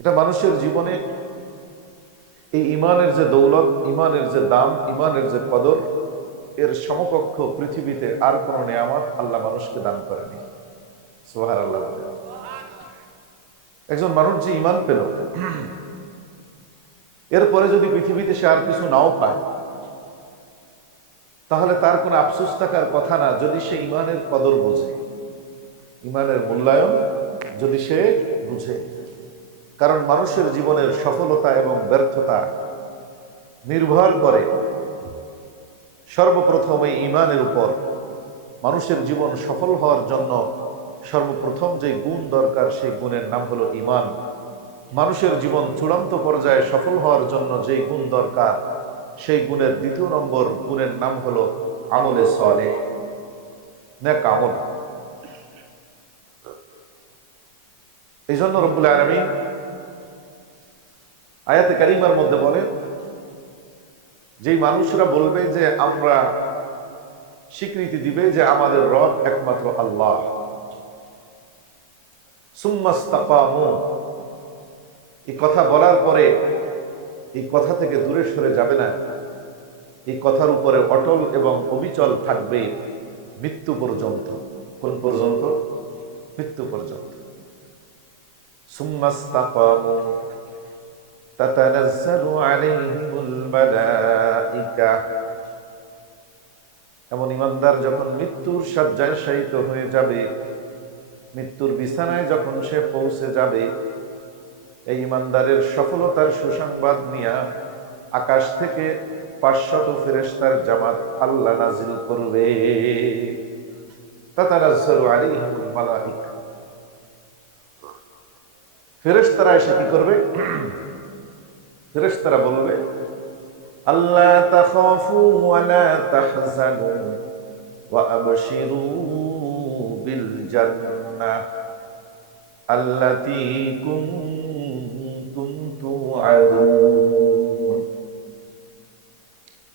এটা মানুষের জীবনে এই ইমানের যে দৌলত, ইমানের যে দাম, ইমানের যে কদর, এর সমকক্ষ পৃথিবীতে আর কোনো নিয়ামত আল্লাহ মানুষকে দান করেনি। সুবহানাল্লাহ। একজন মানুষ যে ইমান পেল, এরপরে যদি পৃথিবীতে সে আর কিছু নাও পায়, তাহলে তার কোনো আফসোস থাকার কথা না, যদি সে ইমানের কদর বোঝে, ইমানের মূল্যায়ন যদি সে বুঝে। কারণ মানুষের জীবনের সফলতা এবং ব্যর্থতা নির্ভর করে সর্বপ্রথম এই ইমানের উপর। মানুষের জীবন সফল হওয়ার জন্য সর্বপ্রথম যে গুণ দরকার, সেই গুণের নাম হলো ইমান। মানুষের জীবন চূড়ান্ত পর্যায়ে সফল হওয়ার জন্য যে গুণ দরকার, সেই গুণের দ্বিতীয় নম্বর গুণের নাম হলো আমলে সালেহ, নেক আমল। এই জন্য রব্বুল আলামিন আয়াতে কারিমার মধ্যে বলেন, যেই মানুষরা বলবে যে আমরা স্বীকৃতি দিবে যে আমাদের রব একমাত্র আল্লাহ, সুম্মাস্তাকামু, এই কথা বলার পরে এই কথা থেকে দূরে সরে যাবে না, এই কথার উপরে অটল এবং অবিচল থাকবে মৃত্যু পর্যন্ত। কোন পর্যন্ত? মৃত্যু পর্যন্ত। সুম্মাস্তাকামু তাতানাজ্জালু আলাইহিমুল মালাইকা, এমন ইমানদার যখন মৃত্যুর শয্যায় শায়িত হয়ে যাবে, মৃত্যুর বিছানায় যখন সে পৌঁছে যাবে, এই ইমানদারের সফলতার সুসংবাদ নিয়ে আকাশ থেকে 500 ফেরেশতার জামাত আল্লাহ নাজিল করবে। তাতানাজ্জালু আলাইহিমুল মালাইকা, ফেরেশতারা এসে কি করবে? ফেরেশতারা বলবে, আল্লাহ তাখাফু ওয়া লা তাহজানু ওয়া আবশিরু বিল জান্নাহ আল্লাতী কুনতুম তুআদুন।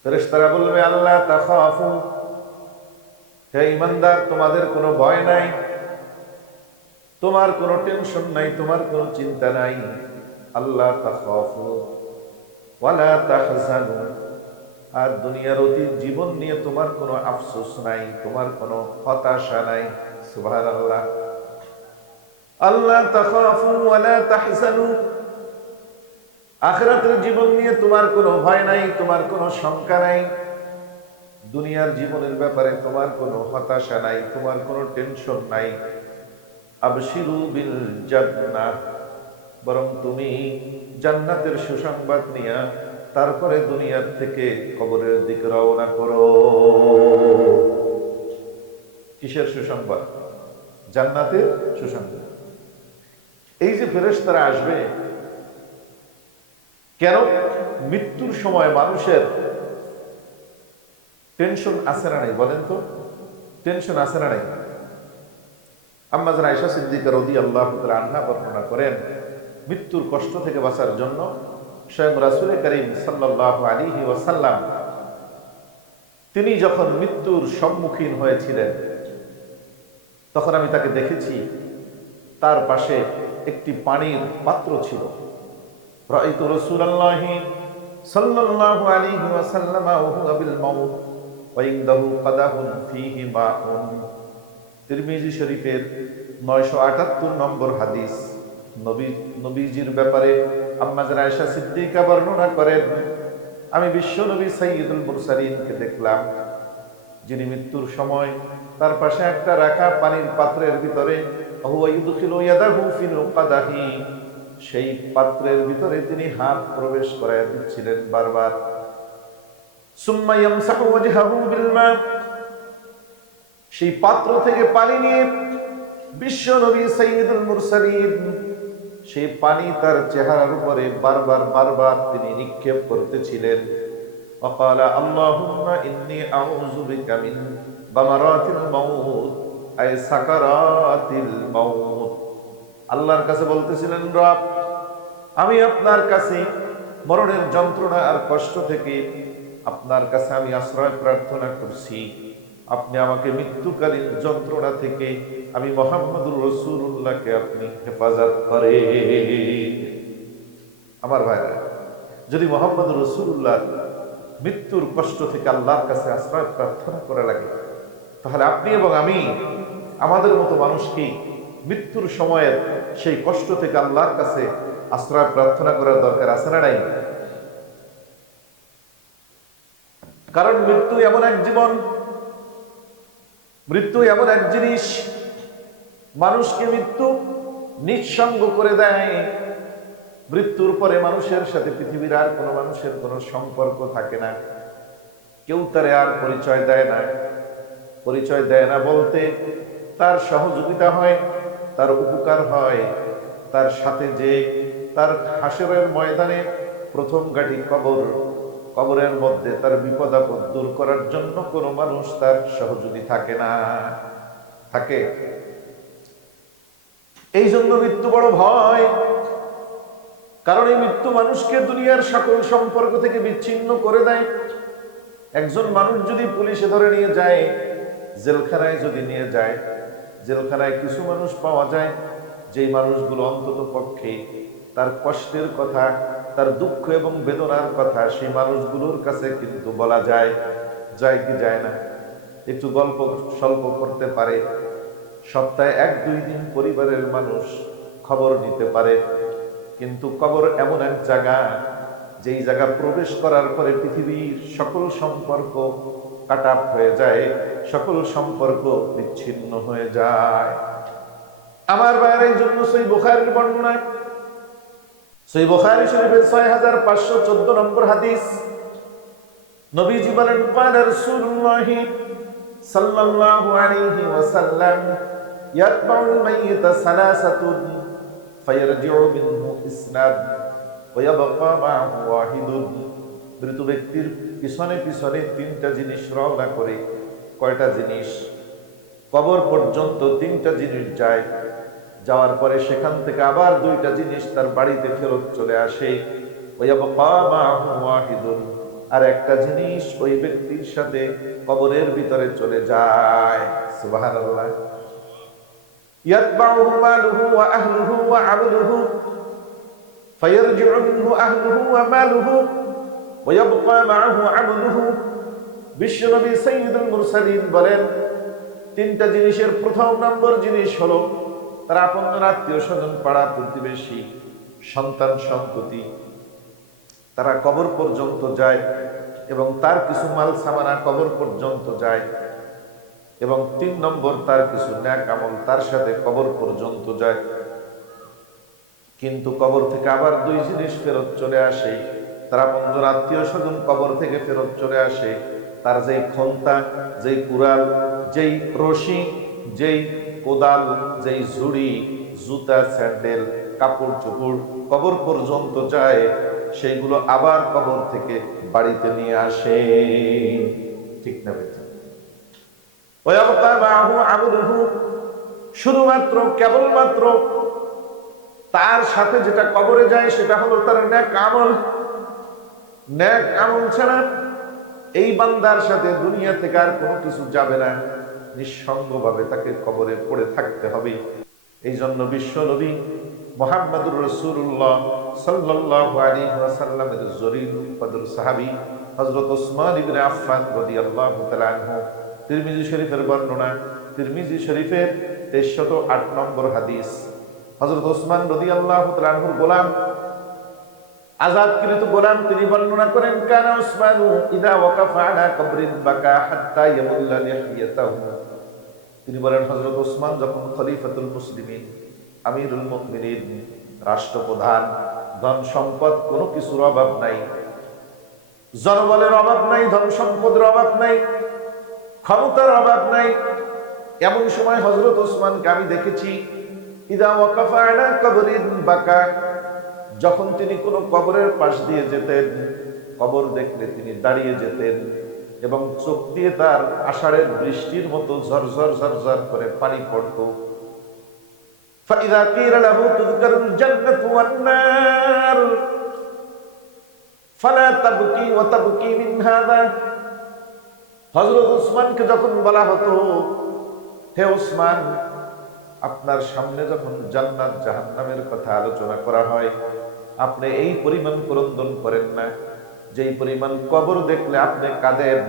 ফেরেশতারা বলবে, আল্লাহ তাখাফু, হে ঈমানদার, তোমাদের কোনো ভয় নাই, তোমার কোনো টেনশন নাই, তোমার কোনো চিন্তা নাই। আল্লাহ তাখাফু ওয়া লা তাহজানু, আর দুনিয়ার অতীত জীবন নিয়ে তোমার কোনো আফসোস নাই, তোমার কোনো হতাশা নাই। সুবহানাল্লাহ। আল্লাহ তাখাফু ওয়া লা তাহজানু, আখিরাতের জীবন নিয়ে তোমার কোনো ভয় নাই, তোমার কোনো শঙ্কা নাই, দুনিয়ার জীবনের ব্যাপারে তোমার কোনো হতাশা নাই, তোমার কোনো টেনশন নাই। আবশিরু বিল জান্নাহ, বরং তুমি জান্নাতের সুসংবাদ নিয়ে তারপরে দুনিয়ার থেকে কবরের দিকে রওনা করো। কিসের সুসংবাদ? জান্নাতের সুসংবাদ। এই যে ফেরেশতারা আসবে, কেন? মৃত্যুর সময় মানুষের টেনশন আছে না নাই? বলেন তো, টেনশন আছে না নাই? আম্মা জান আয়েশা সিদ্দিকা রাদিয়াল্লাহু তাআলা আনহা বর্ণনা করেন, মৃত্যুর কষ্ট থেকে বাঁচার জন্য স্বয়ং রাসূল করিম সাল্লাল্লাহু আলাইহি ওয়াসাল্লাম তিনি যখন মৃত্যুর সম্মুখীন হয়েছিলেন, তখন আমি তাকে দেখেছি, তার পাশে একটি পানির পাত্র ছিল। রাআইতু রাসূলুল্লাহি সাল্লাল্লাহু আলাইহি ওয়াসাল্লাম ওয়া হুয়া বিল মাউত ওয়া ইনদাহু কাদাহুন ফীহি মাউন। তিরমিজি শরীফের 978 নম্বর হাদিস। নবীজির ব্যাপারে আম্মা জান আয়েশা সিদ্দিকা বর্ণনা করেন, আমি বিশ্ব নবী সাইয়্যিদুল মুরসালিনকে দেখলাম, যিনি মৃত্যুর সময় তার পাশে একটা রাখা পানির পাত্রের ভিতরে হুয়া ইউদখিলু ইয়াদাহু ফিল কাদাহি, সেই পাত্রের ভিতরে তিনি হাত প্রবেশ করায় দিচ্ছিলেন বারবার। সুম্মা ইয়ামসাহু ওয়াজহাহু বিল মা, সেই পাত্র থেকে পানি নিয়ে বিশ্ব নবী সাইয়্যিদুল মুরসালিন সেই পানি তার চেহারার উপরে বারবার বারবার তিনি নিক্ষেপ করতেছিলেন। ওয়াকালা আল্লাহুম্মা ইন্নী আউযু বিকা মিন গামারাতিল মাউত আই সাকারাতিল মাউত। আল্লাহর কাছে বলতেছিলেন, রব, আমি আপনার কাছে মরণের যন্ত্রণা আর কষ্ট থেকে আপনার কাছে আমি আশ্রয় প্রার্থনা করছি, আপনি আমাকে মৃত্যুকালীন যন্ত্রণা থেকে আমি মুহাম্মদুর রাসূলুল্লাহকে আপনি হেফাজত করেন। আমার ভাইরা, যদি মোহাম্মদ রাসূলুল্লাহ মৃত্যুর কষ্ট থেকে আল্লাহর কাছে আশ্রয় প্রার্থনা করা লাগে, তাহলে আপনি এবং আমি আমাদের মতো মানুষকে মৃত্যুর সময়ের সেই কষ্ট থেকে আল্লাহর কাছে আশ্রয় প্রার্থনা করার দরকার আছে না নাই? কারণ মৃত্যু এমন এক জীবন, মৃত্যু এমন এক জিনিস, মানুষকে মৃত্যু নিঃসঙ্গ করে দেয়। মৃত্যুর পরে মানুষের সাথে পৃথিবীর আর কোনো মানুষের কোনো সম্পর্ক থাকে না, কেউ তারে আর পরিচয় দেয় না। পরিচয় দেয় না বলতে তার সহযোগিতা হয়, তার উপকার হয়, তার সাথে যে তার হাসরের ময়দানে প্রথম গাঠি কবর, কবরের মধ্যে তার বিপদ আপদ দূর করার জন্য কোনো মানুষ তার সহযোগী থাকে না। থাকে। এই জন্য মৃত্যু বড় ভয়। কারণ এই মৃত্যু মানুষকে দুনিয়ার সকল সম্পর্ক থেকে বিচ্ছিন্ন করে দেয়। একজন মানুষ যদি পুলিশে ধরে নিয়ে যায়, জেলখানায় যদি নিয়ে যায়, জেলখানায় কিছু মানুষ পাওয়া যায় যেই মানুষগুলো অন্তত পক্ষে তার কষ্টের কথা, তার দুঃখ এবং বেদনার কথা সেই মানুষগুলোর কাছে কিন্তু বলা যায়। যায় কি যায় না? একটু গল্প স্বল্প করতে পারে, সপ্তাহে 1-2 দিন পরিবারের মানুষ খবর নিতে পারে। কিন্তু কবর এমন এক জায়গা, যেই জায়গা প্রবেশ করার পরে পৃথিবীর সকল সম্পর্ক কাট অফ হয়ে যায়, সকল সম্পর্ক বিচ্ছিন্ন হয়ে যায়। আমার বাইরের জন্য সহিহ বুখারীর বর্ণনা, সহিহ বুখারী শরীফের 6514 নম্বর হাদিস, নবীজি বলেন, قال رسول الله صلى الله عليه وسلم يتبع الميت ثلاثة فيرجع منه اثنان ويبقى معه واحد। মৃত ব্যক্তির পিছনে পিছনে 3টা জিনিস রওনা করে। কয়টা জিনিস? কবর পর্যন্ত 3টা জিনিস যায়, যাওয়ার পরে সেখান থেকে আবার 2টা জিনিস তার বাড়িতে ফেরত চলে আসে। ওয়ায়াবকা মাহু ওয়াহিদুন, আর একটা জিনিস ওই ব্যক্তির সাথে কবরের ভিতরে চলে যায়। সুবহানাল্লাহ। ইয়াতবাউহু মালুহু ওয়া আহলুহু ওয়া আমালুহু ফায়ারজিউ মিনহু আহলুহু ওয়া মালুহু ওয়া ইয়াবকা মাআহু আমালুহু। বিশ্বনবী সাইয়্যিদুল মুরসালিন বলেন, 3টা জিনিসের প্রথম নম্বর জিনিস হলো তার আপনজন, আত্মীয় স্বজন, পাড়া প্রতিবেশী, সন্তান সন্ততি, তারা কবর পর্যন্ত যায় এবং তার কিছু মাল সামানা কবর পর্যন্ত যায়। এবং 3 নম্বর তার কিছু নেক আমল তার সাথে কবর পর্যন্ত যায়। কিন্তু কবর থেকে আবার 2 জিনিস ফেরত চলে আসে। তার আপনজন, আত্মীয় স্বজন কবর থেকে ফেরত চলে আসে। তার যেই খন্তা, যেই কুড়াল, যেই রশি, যেই কোদাল, যেই ঝুড়ি, জুতা, স্যান্ডেল, কাপড় চোপড় কবর পর্যন্ত যায়, সেইগুলো আবার কবর থেকে বাড়িতে নিয়ে আসে। ঠিক না বেটা? ওয়ায়াবকা মাহু আমলুহু, শুধুমাত্র কেবলমাত্র তার সাথে যেটা কবরে যায় সেটা হলো তার নেক আমল। নেক আমল ছাড়া এই বান্দার সাথে দুনিয়া থেকে আর কোনো কিছু যাবে না। নিঃসঙ্গভাবে তাকে কবরে পড়ে থাকতে হবে। এই জন্য বিশ্ব নবী মুহাম্মদুর রাসূলুল্লাহ সাল্লাল্লাহু আলাইহি ওয়াসাল্লামের জলিলুল কদর সাহাবী হযরত ওসমান ইবনে আফফান রাদিয়াল্লাহু তাআলা আনহু, তিরমিজি শরীফের বর্ণনা, তিরমিজি শরীফের 2308 নম্বর হাদিস, হযরত ওসমান রাদিয়াল্লাহু তাআলা আনহুর গোলাম, আযাদকৃত গোলাম, তিনি বর্ণনা করেন, কানা উসমানু ইযা ওয়াকাফা আলা কবরিন বাকা হাত্তা ইয়ামুল্লা লিহিয়াতাহু। তিনি বলেন, হযরত ওসমান যখন খলিফাতুল মুসলিমিন, আমিরুল মুমিনিন, রাষ্ট্রপ্রধান, ধন সম্পদ কোনো কিছুর অভাব নাই, জনবলের অভাব নাই, ধন সম্পদের অভাব নাই, ক্ষমতার অভাব নাই, এমন সময় হযরত ওসমানকে আমি দেখেছি ইযা ওয়াকাফা আলা কবরিন বাকা, যখন তিনি কোনো কবরের পাশ দিয়ে যেতেন, কবর দেখলে তিনি দাঁড়িয়ে যেতেন এবং চোখ দিয়ে তার আষাঢ়ের বৃষ্টির মতো ঝরঝর ঝরঝর করে পানি পড়ত। ফাইযা কিলা লাহু তুযকারুল জান্নাতু ওয়ান নার ফালা তাবকি ওয়া তাবকি মিন হাযা। হযরত ওসমানকে যখন বলা হতো, হে ওসমান, আপনার সামনে যখন জান্নাত জাহান্নামের কথা আলোচনা করা হয়, আপনি এই পরিমাণ ক্রন্দন করেন না যেই পরিমাণ কবর দেখলে আপনি কাঁদেন।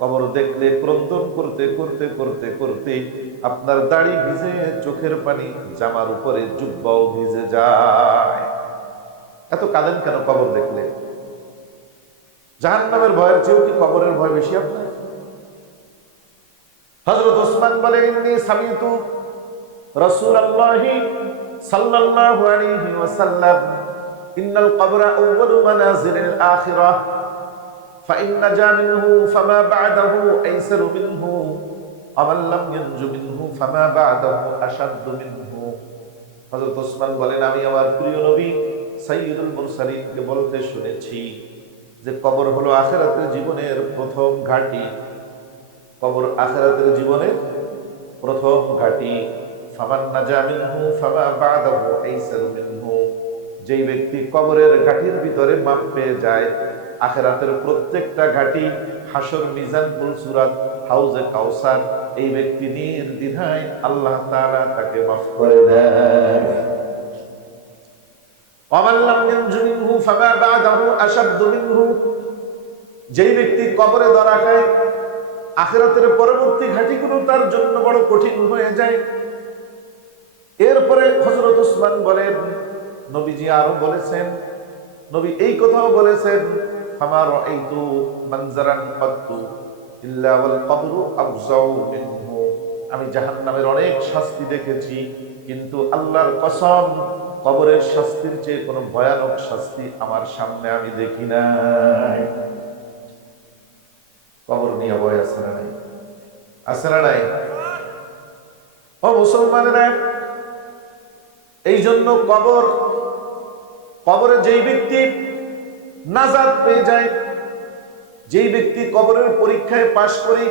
কবর দেখলে ক্রন্দন করতে করতে করতে করতে আপনার দাড়ি ভিজে, চোখের পানি জামার উপরে জুব্বাও ভিজে যায়। এত কাঁদেন কেন কবর দেখলে? জাহান্নামের ভয়ের চেয়েও কি কবরের ভয় বেশি আপনার? হযরত ওসমান বলেন, ইন্নী সামিতু রাসূলুল্লাহি সাল্লাল্লাহু আলাইহি ওয়াসাল্লাম ইন্নাল কবরা আউয়ালু মানাজিলিল আখিরাহ ফাইন নাজা মিনহু ফামা বা'দাহু আইসারু মিনহু আমান লাম ইয়ানজু মিনহু ফামা বা'দাহু আশাদ্দু মিনহু। হযরত ওসমান বলেন, আমি আমার প্রিয় নবী সাইয়্যিদুল মুরসালিনকে বলতে শুনেছি যে কবর হলো আখিরাতের জীবনের প্রথম ঘাঁটি। কবর আখিরাতের জীবনের প্রথম ঘাঁটি। ফামান নাজা মিনহু ফামা বা'দাহু আইসারু মিনহু। যেই ব্যক্তি কবরের ঘাটির ভিতরে মাপ পেয়ে যায়, আখিরাতের প্রত্যেকটা ঘাটি, হাসর, মিজান, পুলসুরাত, হাউজে কাউসার, এই ব্যক্তি নির্দ্বিধায় আল্লাহ তাআলা তাকে মাফ করে দেন। ওয়ামান লাম ইয়ানজু মিনহু ফামা বা'দাহু আশাদ্দু মিনহু। যেই ব্যক্তি কবরে ধরা খায়, আখিরাতের পরবর্তী ঘাটিগুলো তার জন্য বড় কঠিন হয়ে যায়। এরপরে হযরত ওসমান বলেন, নবীজি আরো বলেছেন, নবী এই কথাও বলেছেন, ফামা রাআইতু মানজারান কাত্তু ইল্লা ওয়াল কবরু আফজাউ মিনহু। আমি জাহান্নামের অনেক শাস্তি দেখেছি, কিন্তু আল্লাহর কসম, কবরের শাস্তির চেয়ে কোনো ভয়ানক শাস্তি আমার সামনে আমি দেখি নাই। কবর নিয়ে ভয় আছে না নাই? আছে না নাই? ও মুসলমানেরা, এই জন্য কবরে যেই ব্যক্তি নাজাত পেয়ে যায়, যেই ব্যক্তি কবরের পরীক্ষায় পাশ করে,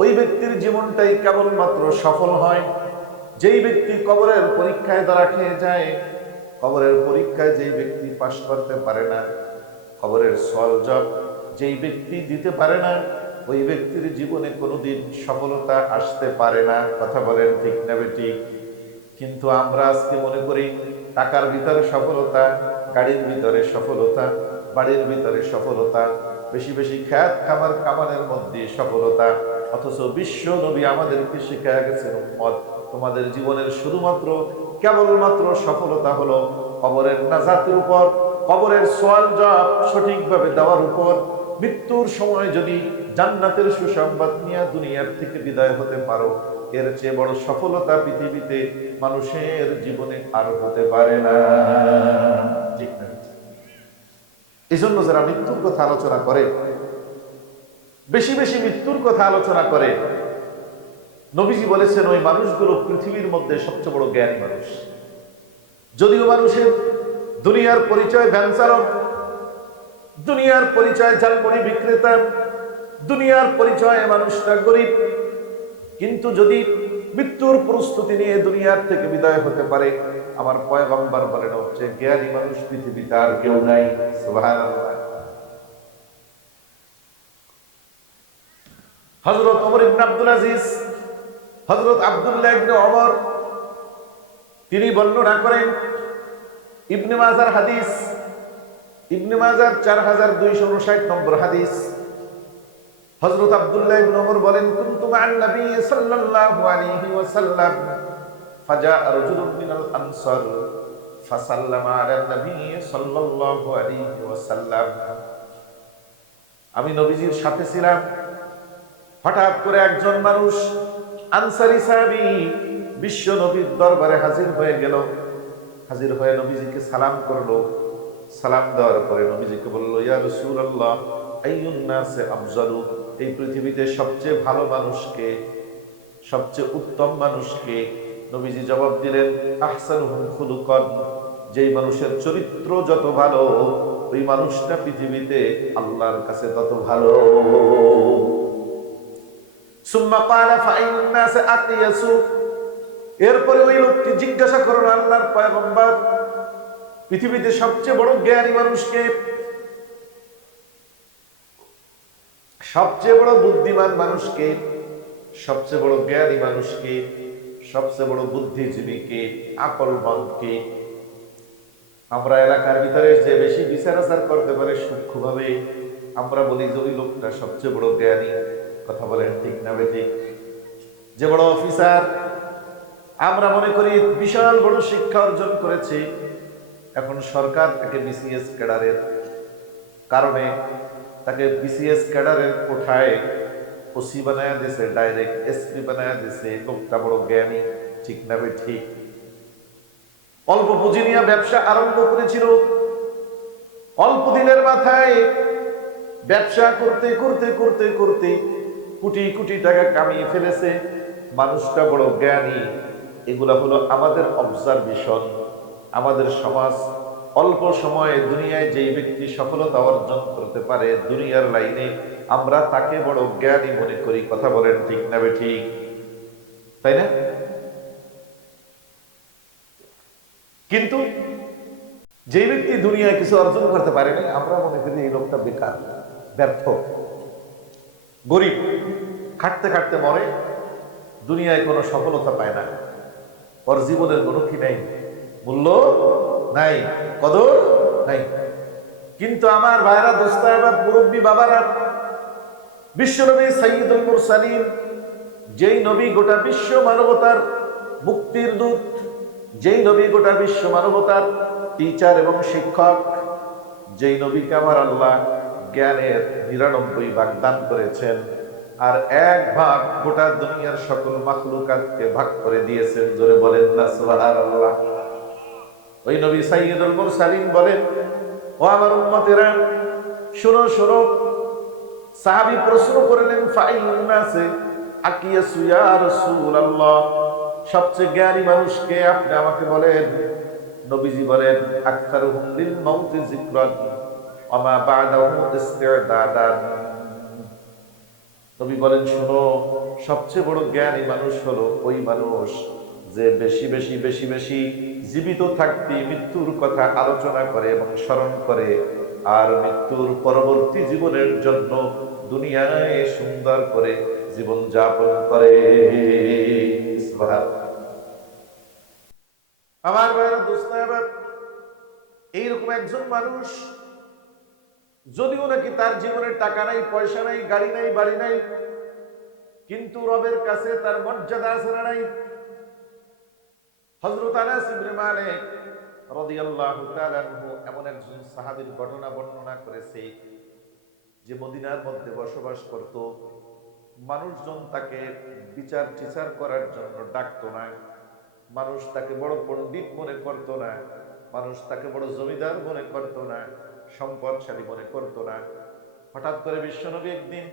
ওই ব্যক্তির জীবনটাই কেবলমাত্র সফল হয়। যেই ব্যক্তি কবরের পরীক্ষায় ধরা খেয়ে যায়, কবরের পরীক্ষায় যেই ব্যক্তি পাশ করতে পারে না, কবরের সওয়াল জবাব যেই ব্যক্তি দিতে পারে না, ওই ব্যক্তির জীবনে কোনোদিন সফলতা আসতে পারে না। কথা বলেন ঠিক না বেঠিক? কিন্তু আমরা আজকে মনে করি টাকার ভিতরে সফলতা, গাড়ির ভিতরে সফলতা, বাড়ির ভিতরে সফলতা, বেশি বেশি খ্যাত খামার কামানের মধ্যে সফলতা। অথচ বিশ্ব নবী আমাদেরকে শিখিয়ে গেছেন, উম্মত, তোমাদের জীবনের শুধুমাত্র কেবলমাত্র সফলতা হলো কবরের নাজাতের উপর, কবরের সওয়াল জবাব সঠিকভাবে দেওয়ার উপর। মৃত্যুর সময় যদি জান্নাতের সুসংবাদ নিয়ে দুনিয়ার থেকে বিদায় হতে পারো, এর চেয়ে বড় সফলতা পৃথিবীতে মানুষের জীবনে আর হতে পারে না। ঠিক না? এই জন্য যারা মৃত্যুর কথা আলোচনা করে, বেশি বেশি মৃত্যুর কথা আলোচনা করে, নবীজি বলেছেন ওই মানুষগুলো পৃথিবীর মধ্যে সবচেয়ে বড় জ্ঞানী মানুষ। যদিও মানুষের দুনিয়ার পরিচয় ভ্যানচালক, দুনিয়ার পরিচয় ঝালমুড়ি বিক্রেতা, দুনিয়ার পরিচয় মানুষটা গরিব, কিন্তু যদি মৃত্যুর প্রস্তুতি নিয়ে দুনিয়ার থেকে বিদায় হতে পারে, আমার পয়গম্বর বলেন হচ্ছে জ্ঞানী মানুষ পৃথিবীতে আর কেউ নাই। সুবহানাল্লাহ। হযরত ওমর ইবনে আব্দুল আজিজ, হযরত আব্দুল্লাহ ইবনে ওমর, তিনি বর্ণনা করেন, ইবনে মাজার হাদিস, ইবনে মাজার 4259 নম্বর হাদিস। হযরত আব্দুল্লাহ ইবনে ওমর বলেন, কুনতু মা'আন নবী সাল্লাল্লাহু আলাইহি ওয়াসাল্লাম ফাজা রাজুলুন মিনাল আনসার ফাসাল্লামা আলান নবী সাল্লাল্লাহু আলাইহি ওয়াসাল্লাম। আমি নবীজির সাথে ছিলাম, হঠাৎ করে একজন মানুষ আনসারী সাহাবী বিশ্ব নবীর দরবারে হাজির হয়ে গেল। হাজির হয়ে নবীজিকে সালাম করলো। সালাম দেওয়ার পরে নবীজিকে বলল, ইয়া রাসূলুল্লাহ, আইয়ুন নাসে আফজালু, এই পৃথিবীতে সবচেয়ে ভালো মানুষকে, সবচেয়ে উত্তম মানুষকে? নবীজি জবাব দিলেন, আহসানুহুম খুলুকান, যেই মানুষের চরিত্র যত ভালো, ওই মানুষটা পৃথিবীতে আল্লাহর কাছে তত ভালো। সুম্মা ক্বালা ফাআইয়ুন নাসে আকিয়াসু, এরপরে ওই লোকটি জিজ্ঞাসা করল, আল্লাহর পয়গম্বর, পৃথিবীতে সবচেয়ে বড় জ্ঞানী মানুষকে, সবচেয়ে বড় বুদ্ধিমান মানুষকে, সবচেয়ে বড় জ্ঞানী মানুষকে, সবচেয়ে বড় বুদ্ধিজীবীকে, আকলমন্দকে? আমরা এলাকার ভিতরে যে বেশি বিচার আচার করতে পারে সূক্ষ্মভাবে, আমরা বলি যে ওই লোকটা সবচেয়ে বড় জ্ঞানী। কথা বলেন ঠিক না বেঠিক? যে বড় অফিসার, আমরা মনে করি বিশাল বড় শিক্ষা অর্জন করেছে, এখন সরকার তাকে বিসিএস ক্যাডারের কারণে তাকে বিসিএস ক্যাডারের কোঠায় ওসি বানায় দিয়েছে, ডাইরেক্ট এসপি বানায় দিয়েছে। লোকটা বড় জ্ঞানী, ঠিক না ঠিক? অল্প পুঁজি নিয়ে ব্যবসা আরম্ভ করেছিল, অল্প দিনের মাথায় ব্যবসা করতে করতে করতে করতে কোটি কোটি টাকা কামিয়ে ফেলেছে। মানুষটা বড় জ্ঞানী। এগুলা হলো আমাদের অবজারভেশন। আমাদের সমাজ অল্প সময়ে দুনিয়ায় যেই ব্যক্তি সফলতা অর্জন করতে পারে দুনিয়ার লাইনে, আমরা তাকে বড় জ্ঞানী মনে করি। কথা বলেন ঠিক না ঠিক? তাই না? কিন্তু যে ব্যক্তি দুনিয়ায় কিছু অর্জন করতে পারেনি, আমরা মনে করি এই লোকটা বেকার, ব্যর্থ, গরিব, খাটতে খাটতে মরে, দুনিয়ায় কোনো সফলতা পায় না, ওর জীবনের কোনো কি নাই, মূল্য নাই, কদর নাই। কিন্তু আমার ভাইরা, দোস্তারা, মুরব্বী বাবারা, বিশ্বনবী সাইয়্যিদুল মুরসালিন, যেই নবী গোটা বিশ্ব মানবতার মুক্তির দূত, যেই নবী গোটা বিশ্ব মানবতার টিচার এবং শিক্ষক, যেই নবীকে আমার আল্লাহ জ্ঞানের ৯৯ ভাগ দান করেছেন, আর ১ ভাগ গোটা দুনিয়ার সকল মাখলুকাতকে ভাগ করে দিয়েছেন। জোরে বলেন না সুবহানাল্লাহ। ওই নবী সাইয়্যিদুল মুরসালিন বলেন, ও আমার উম্মতেরা, শোনো শোনো। সাহাবী প্রশ্ন করলেন, ফাইয়ুন নাসি আকিয়াসু ইয়া রাসূলুল্লাহ, সবচেয়ে জ্ঞানী মানুষকে আপনি আমাকে বলেন। নবীজি বলেন, আকতারুহুম লিল মাউতি যিকরান ওয়া মা বা'দাহু ইসতি'দাদান। নবী বলেন, শোনো, সবচেয়ে বড় জ্ঞানী মানুষ হলো ওই মানুষ যে বেশি বেশি বেশি বেশি জীবিত থাকতে মৃত্যুর কথা আলোচনা করে এবং স্মরণ করে, আর মৃত্যুর পরবর্তী জীবনের জন্য দুনিয়ায় সুন্দর করে জীবন যাপন করে। আমার ভাইরা, দোস্তারা, এইরকম একজন মানুষ, যদিও নাকি তার জীবনে টাকা নাই, পয়সা নাই, গাড়ি নাই, বাড়ি নাই, কিন্তু রবের কাছে তার মর্যাদা আছে না নাই? হযরত আনাস ইবনে মালিক রাদিয়াল্লাহু তাআলা আনহু এমন একজন সাহাবীর ঘটনা বর্ণনা করেছে, যে মদিনার মধ্যে বসবাস করত। মানুষজন তাকে বিচার টিচার করার জন্য ডাকতো না, মানুষ তাকে বড় পণ্ডিত মনে করত না, মানুষ তাকে বড় জমিদার মনে করত না, সম্পদশালী মনে করত না। হঠাৎ করে বিশ্বনবী একদিন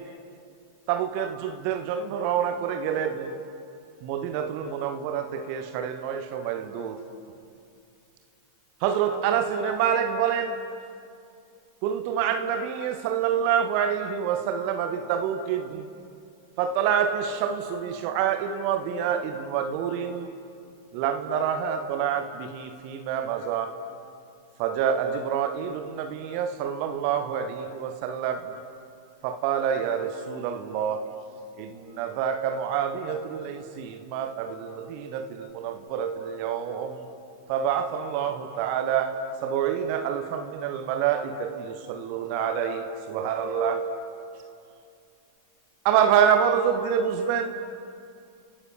তাবুকের যুদ্ধের জন্য রওনা করে গেলেন। মদিনাতুল মুনাওয়ারা থেকে ৯৫০ মাইল দূর। হযরত আনাস ইবনে মালিক বলেন, কুনতু মা'আন নবী সাল্লাল্লাহু আলাইহি ওয়াসাল্লাম বিতাবুক ফাতালাতিশ শামসু বিশুআইন ওয়া দিয়াইন ওয়া নূরিন লাম নারাহা তালাত বিহি ফীমা মাযা ফাজাআ জিবরাঈলুন নবী সাল্লাল্লাহু আলাইহি ওয়াসাল্লাম ফাকালা ইয়া রাসূলাল্লাহ ইন্না যাকা মুআবিয়াতুল লাইসি মাতা বিল মদিনাতিল মুনাওয়ারাতিল ইয়াওম فبعث الله تعالى 70,000 من الملائكة يصلون عليه سبحان الله। আমার ভাইরা, মনোযোগ দিয়ে বুঝবেন।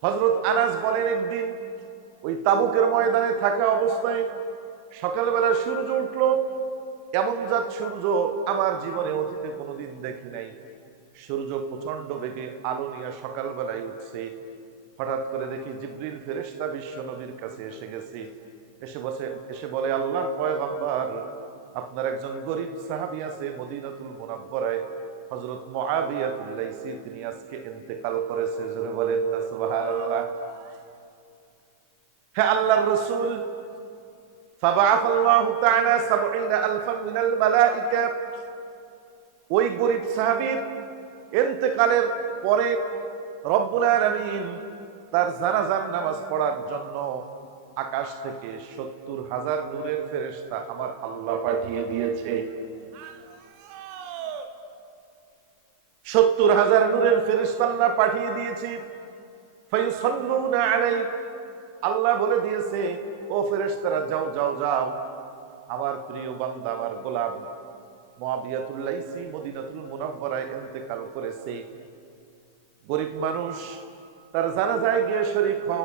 হযরত আনাস বলেন, একদিন ওই তাবুকের ময়দানে থাকা অবস্থায় সকালবেলা সূর্য উঠলো। এমন জাত সূর্য আমার জীবনে অতীতে কোনোদিন দেখি নাই। সূর্য প্রচন্ড বেগে আলো নিয়ে সকালবেলায় উঠছে। হঠাৎ করে দেখি জিবরিল ফেরেশতা বিশ্ব নবীর কাছে এসে গেছে। এসে বলে, আল্লাহর পয়গম্বর, আপনার একজন গরীব সাহাবী আছে মদিনাতুল মুনাওয়ারায়, হযরত মুআবিয়াতুল লাইসি, তিনি আজকে ইন্তেকাল করেছে। জোরে বলেন না সুবহানাল্লাহ। হে আল্লাহর রাসূল, ফাবাআসাল্লাহু তাআলা ৭০,০০০ মিনাল মালায়েকা, ওই গরীব সাহাবীর ইন্তেকালের পরে রব্বুল আলামিন তার জানাজার নামাজ পড়ার জন্য আকাশ থেকে ৭০,০০০ নূরের ফেরেশতা আমার আল্লাহ পাঠিয়ে দিয়েছে। ৭০,০০০ নূরের ফেরেশতা আল্লাহ পাঠিয়ে দিয়েছে। ফায়ুসাল্লুনা আলাইহি, আল্লাহ বলে দিয়েছে, ও ফেরেশতারা যাও যাও যাও, আমার প্রিয় বান্দা, আমার গোলাম মুআবিয়াতুল লাইসি মদিনাতুল মুনাওয়ারায় ইন্তেকাল করেছে। গরিব মানুষ, তার জানাজায় গিয়ে শরীক হও,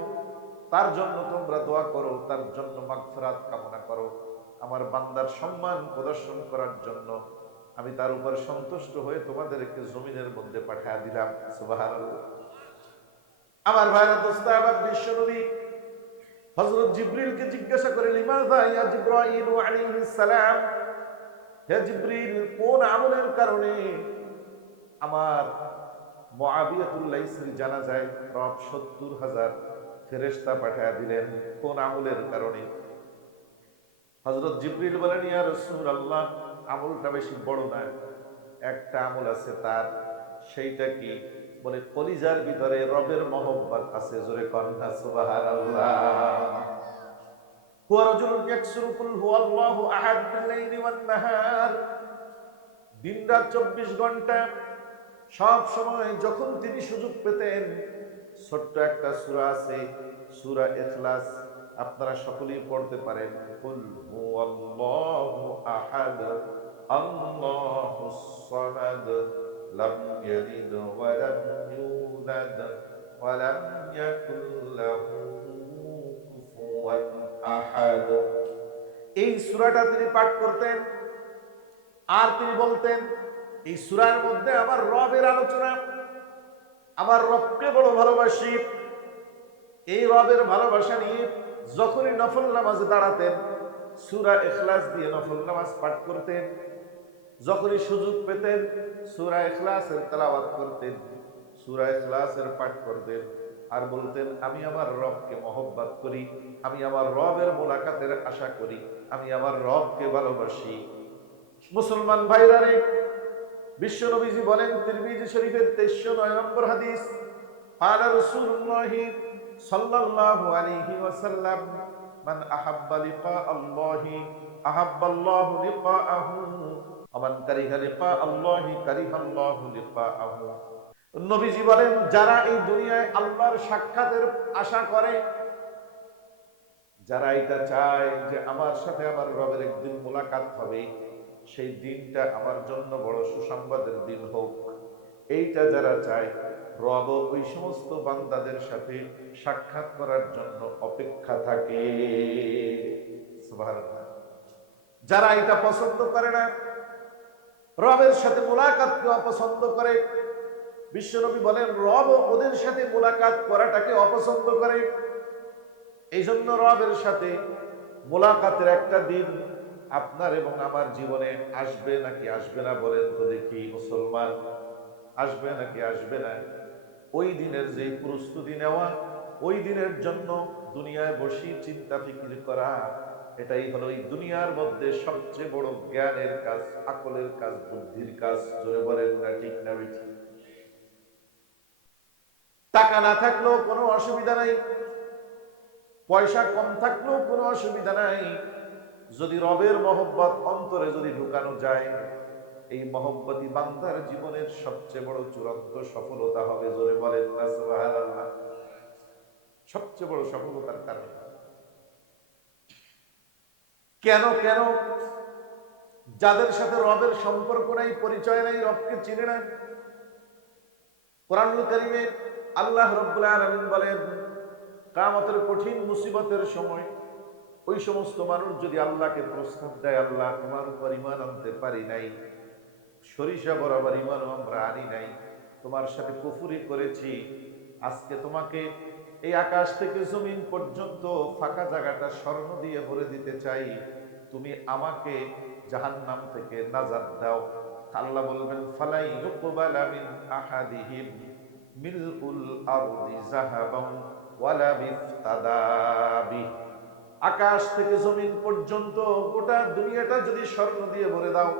তার জন্য তোমরা দোয়া করো, তার জন্য মাগফিরাত কামনা করো। আমার বান্দার সম্মান প্রদর্শন করার জন্য আমি তার উপর সন্তুষ্ট হয়ে তোমাদেরকে জমিনের মধ্যে পাঠিয়ে দিলাম। সুবহানাল্লাহ। আমার ভাইরা, দোস্ত, আমার বিশ্বনবী হযরত জিবরিলকে জিজ্ঞাসা করে, লিমাযা ইয়া জিবরাইল আলাইহিস সালাম, হে জিবরিল, কোন আমলের কারণে আমার মুআবিয়াতুল লাইসির জানাজায় রব ৭০,০০০ ফেরেশতা পাঠিয়ে দিলেন, কোন আমলের কারণে? হযরত জিবরিল বলেন, ইয়া রাসূলুল্লাহ, আমলটা বেশি বড় না, একটা আমল আছে তার। সেইটা কি? বলে, কলিজার ভিতরে রবের মহব্বত আছে। জোরে কন্যা সুবহানাল্লাহ। হুয়া রাজুলুন ইয়াকসুরু কুল হুয়াল্লাহু আহাদ বিল-লাইলি ওয়ান-নাহার, দিন-রাত ২৪ ঘন্টা সব সময় যখন তিনি সুযোগ পেতেন, ছোট্ট একটা সূরা আছে, সূরা ইখলাস, আপনারা সকলেই পড়তে পারেন। কুল হুয়াল্লাহু আহাদ আল্লাহুস সামাদ লাম ইয়ালিদ ওয়া লাম ইউলাদ ওয়া লাম ইয়াকুল লাহু কুফুয়ান আহাদ। এই সূরাটা তিনি পাঠ করতেন, আর তিনি বলতেন, এই সূরার মধ্যে আমার রবের আলোচনা, আমার রবকে বড় ভালোবাসি। এই রবের ভালোবাসা নিয়ে যখনই নফল নামাজে দাঁড়াতেন, সূরা ইখলাস দিয়ে নফল নামাজ পাঠ করতেন। যখনই সুযোগ পেতেন, সূরা ইখলাসের তেলাওয়াত করতেন, সূরা ইখলাসের পাঠ করতেন, আর বলতেন, আমি আমার রবকে মহব্বত করি, আমি আমার রবের মোলাকাতের আশা করি, আমি আমার রবকে ভালোবাসি। মুসলমান ভাইরা রে, বিশ্ব নবীজি বলেন, তিরমিজি শরীফের ২৩০৯ নম্বর হাদিস, ক্বালা রাসূলুল্লাহ সাল্লাল্লাহু আলাইহি ওয়াসাল্লাম, মান আহাব্বা লিকা আল্লাহি আহাব্বাল্লাহু লিকাআহু ওয়া মান কারিহা লিকা আল্লাহি কারিহাল্লাহু লিকাআহু। নবীজি বলেন, যারা এই দুনিয়ায় আল্লাহর সাক্ষাতের আশা করে, যারা এটা চায় যে আমার সাথে আমার রবের একদিন মোলাকাত হবে, সেই দিনটা আমার জন্য বড় সুসংবাদের দিন হোক, এইটা যারা চায়, রব ওই সমস্ত বান্দাদের সাথে সাক্ষাৎ করার জন্য অপেক্ষা থাকে। সুবহানাল্লাহ। যারা এটা পছন্দ করে না, রবের সাথে মোলাকাতকে অপছন্দ করে, বিশ্বনবী বলেন, রব ওদের সাথে মোলাকাত করাটাকে অপছন্দ করে। এই জন্য রবের সাথে মোলাকাতের একটা দিন আপনার এবং আমার জীবনে আসবে নাকি আসবে না, বলেন তো দেখি মুসলমান, আসবে নাকি আসবে না? ওই দিনের যে প্রস্তুতি নেওয়া, ওই দিনের জন্য দুনিয়ায় বসে চিন্তা ফিকির করা, এটাই হলো এই দুনিয়ার মধ্যে সবচেয়ে বড় জ্ঞানের কাজ, আকলের কাজ, বুদ্ধির কাজ। জোরে বলেন না ঠিক না বেঠি? টাকা না থাকলেও কোনো অসুবিধা নাই, পয়সা কম থাকলেও কোনো অসুবিধা নাই, যদি রবের মহব্বত অন্তরে যদি ঢুকানো যায়, এই মহব্বতই বান্দার জীবনের সবচেয়ে বড় চূড়ান্ত সফলতা হবে। জোরে বলেন না সুবহানাল্লাহ। সবচেয়ে বড় সফলতার কারণ কেন? যাদের সাথে রবের সম্পর্ক নাই, পরিচয় নাই, রবকে চিনে না, কোরআনুল কারীমে আল্লাহ রাব্বুল আলামিন বলেন, কিয়ামতের কঠিন মুসিবতের সময় ওই সমস্ত মানুষ যদি আল্লাহকে প্রস্তাব দেয়, আল্লাহ, তোমার উপর ঈমান আনতে পারি নাই, সরিষা বরাবর ঈমানও আমরা আনি নাই, তোমার সাথে কুফরি করেছি, আজকে তোমাকে এই আকাশ থেকে জমিন পর্যন্ত ফাঁকা জায়গাটা স্বর্ণ দিয়ে ভরে দিতে চাই, তুমি আমাকে জাহান্নাম থেকে নাজাত দাও। আল্লাহ বলবেন, ফালাই ইউকবালা মিন আহাদিহিম মিলউল আরদি যাহাবান ওয়ালা বিফতাদা বিহি। আকাশ থেকে জমিন পর্যন্ত গোটা দুনিয়াটা যদি স্বর্ণ দিয়ে ভরে দাও,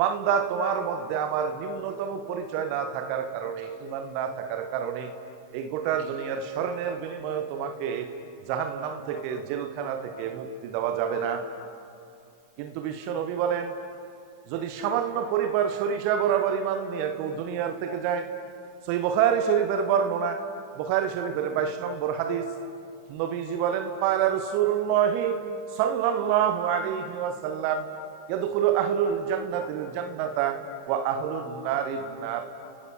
বান্দা, তোমার মধ্যে আমার নিম্নতম পরিচয় না থাকার কারণে, ঈমান না থাকার কারণে এই গোটা দুনিয়ার স্বর্ণের বিনিময়ে তোমাকে জাহান্নাম থেকে, জেলখানা থেকে মুক্তি দেওয়া যাবে না। কিন্তু বিশ্ব নবী বলেন, যদি সামান্য পরিবার সরিষা বরাবর ঈমান নিয়ে কেউ দুনিয়ার থেকে যায়, সহিহ বুখারী শরীফের বর্ণনা, বুখারী শরীফের 22 নম্বর হাদিস, নবীজি বলেন ক্বালা রাসূলুল্লাহি সাল্লাল্লাহু আলাইহি ওয়াসাল্লাম ইয়াদখুলু আহলুল জান্নাতিল জান্নাতা ওয়া আহলুন নারিন নার।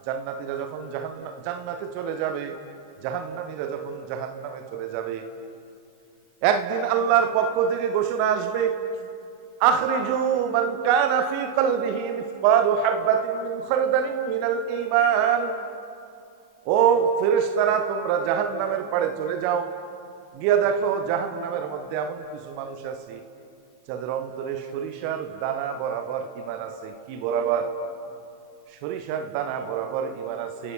জান্নাতীরা যখন জান্নাতে চলে যাবে, জাহান্নামীরা যখন জাহান্নামে চলে যাবে, একদিন আল্লাহর পক্ষ থেকে ঘোষণা আসবে, আখরিজু মান কানা ফি কলবিহি মিসকালু হাববাতিন মিন খারদালিন মিনাল ঈমান। ও ফেরেশতারা, তোমরা জাহান্নামের পাড়ে চলে যাও, গিয়া দেখো জাহান্নামের মধ্যে এমন কিছু মানুষ আছে যাদের অন্তরে সরিষার দানা বরাবর ঈমান আছে। কি বরাবর? সরিষার দানা বরাবর ঈমান আছে।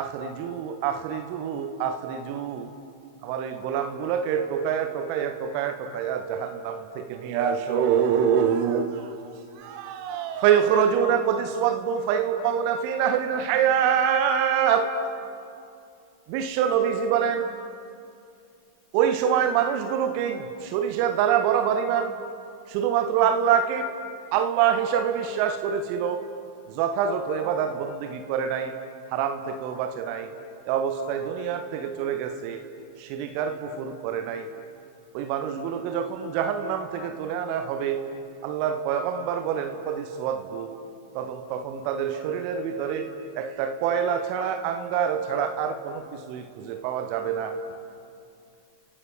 আখরিজু আখরিজু আখরিজু, আমার এই গোলামগুলোকে টোকায়া টোকায়া টোকায়া টোকায়া জাহান্নাম থেকে নিয়ে আসো। ফায়খরুজুনা কদ ইসওয়াদু ফায়ুলকাউনা ফি নাহরিল হায়াত। বিশ্ব নবীজি বলেন, ওই সময় মানুষগুলোকে সরিষার দানা বরাবর ঈমান, শুধুমাত্র আল্লাহকে আল্লাহ হিসাবে বিশ্বাস করেছিল, যথাযথ ইবাদত বন্দেগী করে নাই, হারাম থেকেও বাঁচে নাই, এই অবস্থায় দুনিয়ার থেকে চলে গেছে, শিরক আর কুফর করে নাই। ওই মানুষগুলোকে যখন জাহান্নাম থেকে তুলে আনা হবে, আল্লাহর পয়গম্বর বলেন কদিসওয়াদ্দু, তখন তাদের শরীরের ভিতরে একটা কয়লা ছাড়া, আঙ্গার ছাড়া আর কোনো কিছুই খুঁজে পাওয়া যাবে না।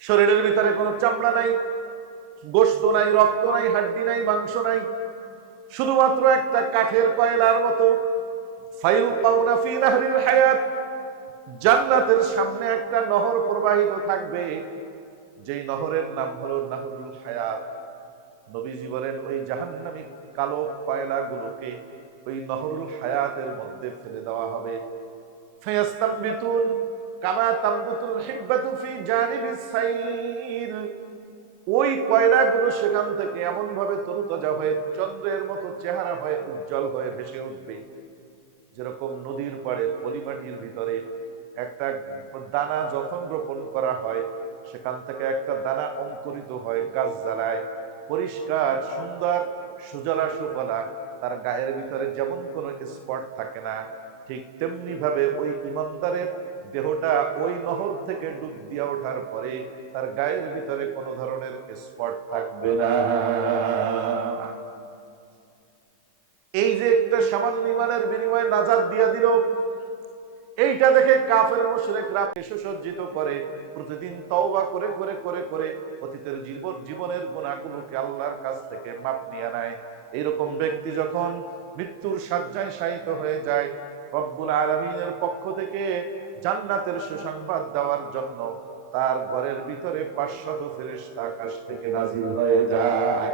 শরীরের ভিতরে কোনো চামড়া নাই, গোশত নাই, রক্ত নাই, হাড্ডি নাই, মাংস নাই, শুধুমাত্র একটা কাঠের কয়লার মতো। ফায়ুলকাউনা ফি নাহরিল হায়াত, জান্নাতের সামনে একটা নহর প্রবাহিত থাকবে, যেই নহরের নাম হলো নাহরুল হায়াত। নবীজি বলেন, ওই জাহান্নামী কালো কয়লাগুলোকে ওই নহরুল হায়াতের মধ্যে ফেলে দেওয়া হবে। ফায়াস্তামবিতুন কামা তামবুতুল হিব্বাতু ফি জানিবিস সাইর। ওই কয়লাগুলো সেখান থেকে এমন ভাবে তরুতাজা হয়ে চন্দ্রের মতো চেহারা হয়ে উজ্জ্বল হয়ে ভেসে উঠবে, যেরকম নদীর পাড়ে পলিমাটির ভিতরে একটা দানা যখন রোপণ করা হয়, সেখান থেকে একটা দানা অঙ্কুরিত হয়, গাছ জ্বালায়, পরিষ্কার সুন্দর সুজলা সুফলা, তার গায়ের ভিতরে যেমন কোনো স্পট থাকে না, ঠিক তেমনি ভাবে ওই ইমানদারের দেহটা ওই নহর থেকে ডুব দিয়া ওঠার পরে তার গায়ের ভিতরে কোনো ধরনের স্পট থাকবে না। এই যে একটা সামান্য ইমানের বিনিময়ে নাজাত দিয়া দিল, এইটা দেখে কাফের মুশরিকরা সুসজ্জিত করে, প্রতিদিন তওবা করে করে করে করে অতীতের জীবনের গুনাহগুলোকে আল্লাহর কাছ থেকে মাপ নিয়ে নেয়। এইরকম ব্যক্তি যখন মৃত্যুর শয্যায় শায়িত হয়ে যায়, রব্বুল আলামিনের পক্ষ থেকে জান্নাতের সুসংবাদ দেওয়ার জন্য তার ঘরের ভিতরে 500 ফেরেশতা আকাশ থেকে নাজিল হয়ে যায়।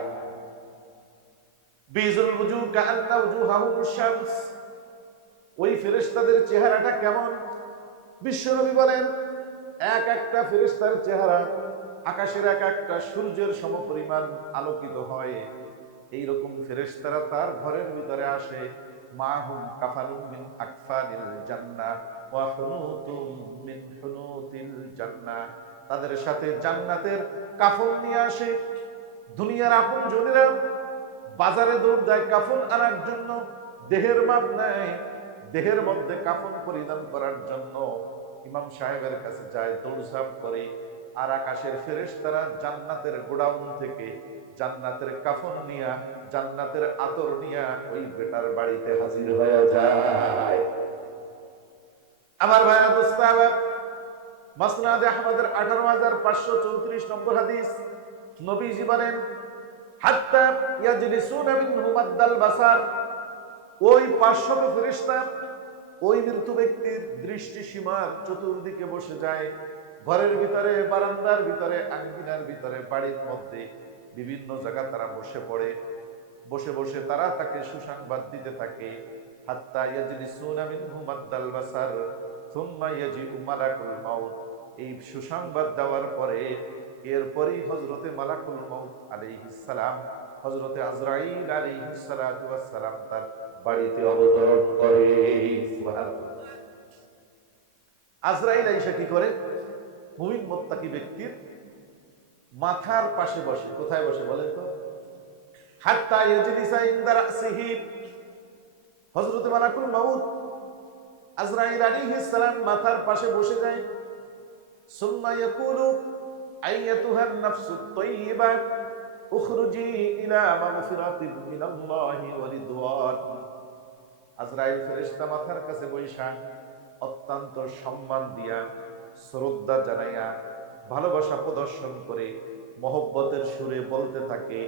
বিজুল ওয়াজুহ কাআন্না ওয়াজুহাহুমুশ শামস। ওই ফেরেশতাদের চেহারাটা কেমন? বিশ্বনবী বলেন, এক একটা ফেরেশতার চেহারা আকাশের এক একটা সূর্যের সমপরিমাণ আলোকিত হয়। এইরকম ফেরেশতারা তার ঘরের ভিতরে আসে। মাহুম কাফানুম মিন আকফানিল জান্নাহ ওয়া হুনুতুম মিন হুনুতিল জান্নাহ। তাদের সাথে জান্নাতের কাফন নিয়ে আসে। দুনিয়ার আপনজনেরা বাজারে দৌড় দেয় কাফন আনার জন্য, দেহের মাপ নেয়, দেহের মধ্যে কাফন পরিধান করার জন্য ইমাম সাহেবের কাছে যায়, দৌড়ঝাঁপ করে। আর আকাশের ফেরেশতারা জান্নাতের গোডাউন থেকে জান্নাতের কাফন নিয়া, জান্নাতের আতর নিয়া ওই বেটার বাড়িতে হাজির হয়ে যায়। আমার ভাইরা দোস্তারা, মাসনাদে আহমদের 18534 নম্বর হাদিস, নবীজি বলেন, হাত্তা ইয়াজলিসুনা মিনহু মাদ্দাল বাসার। ওই 500 ফেরেশতা ওই মৃত্যু ব্যক্তির দৃষ্টি সীমার চতুর্দিকে বসে যায়। ঘরের ভিতরে, বারান্দার ভিতরে, আঙ্গিনার ভিতরে, বাড়ির মধ্যে বিভিন্ন জায়গা তারা বসে পড়ে। বসে বসে তারা তাকে সুসংবাদ দিতে থাকে। হাত্তা ইয়াজলিসুনা মিনহু মাদ্দাল বাসার সুম্মা ইয়াজিউ মালাকুল মাউত। এই সুসংবাদ দেওয়ার পরে এরপরই হযরতে মালাকুল মাউত আলাইহিস সালাম, হযরতে আজরাইল আলাইহিস সালাতু ওয়াস সালাম তার বাড়িতে অবতরণ করে। সুবহানাল্লাহ। আজরাইল আইসা কি করে? মুমিন মুত্তাকি ব্যক্তির মাথার পাশে বসে। কোথায় বসে বলেন তো? হাত্তা ইয়াজলিসা ইনদা রাসিহি। হযরতে মালাকুল মাউত আজরাইল আলাইহিস সালাম মাথার পাশে বসে যায়। সুম্মা ইয়াকুলু, আইয়াতুহান নাফসুত তাইয়্যিবা উখরুজি ইলা মাগফিরাতিন মিনাল্লাহি ওয়া রিদওয়ান। আজরাইল ফেরেশতা মাথার কাছে বৈশা অত্যন্ত সম্মান দিয়া, শ্রদ্ধা জানাইয়া, ভালোবাসা প্রদর্শন করে মহব্বতের সুরে বলতে থাকে,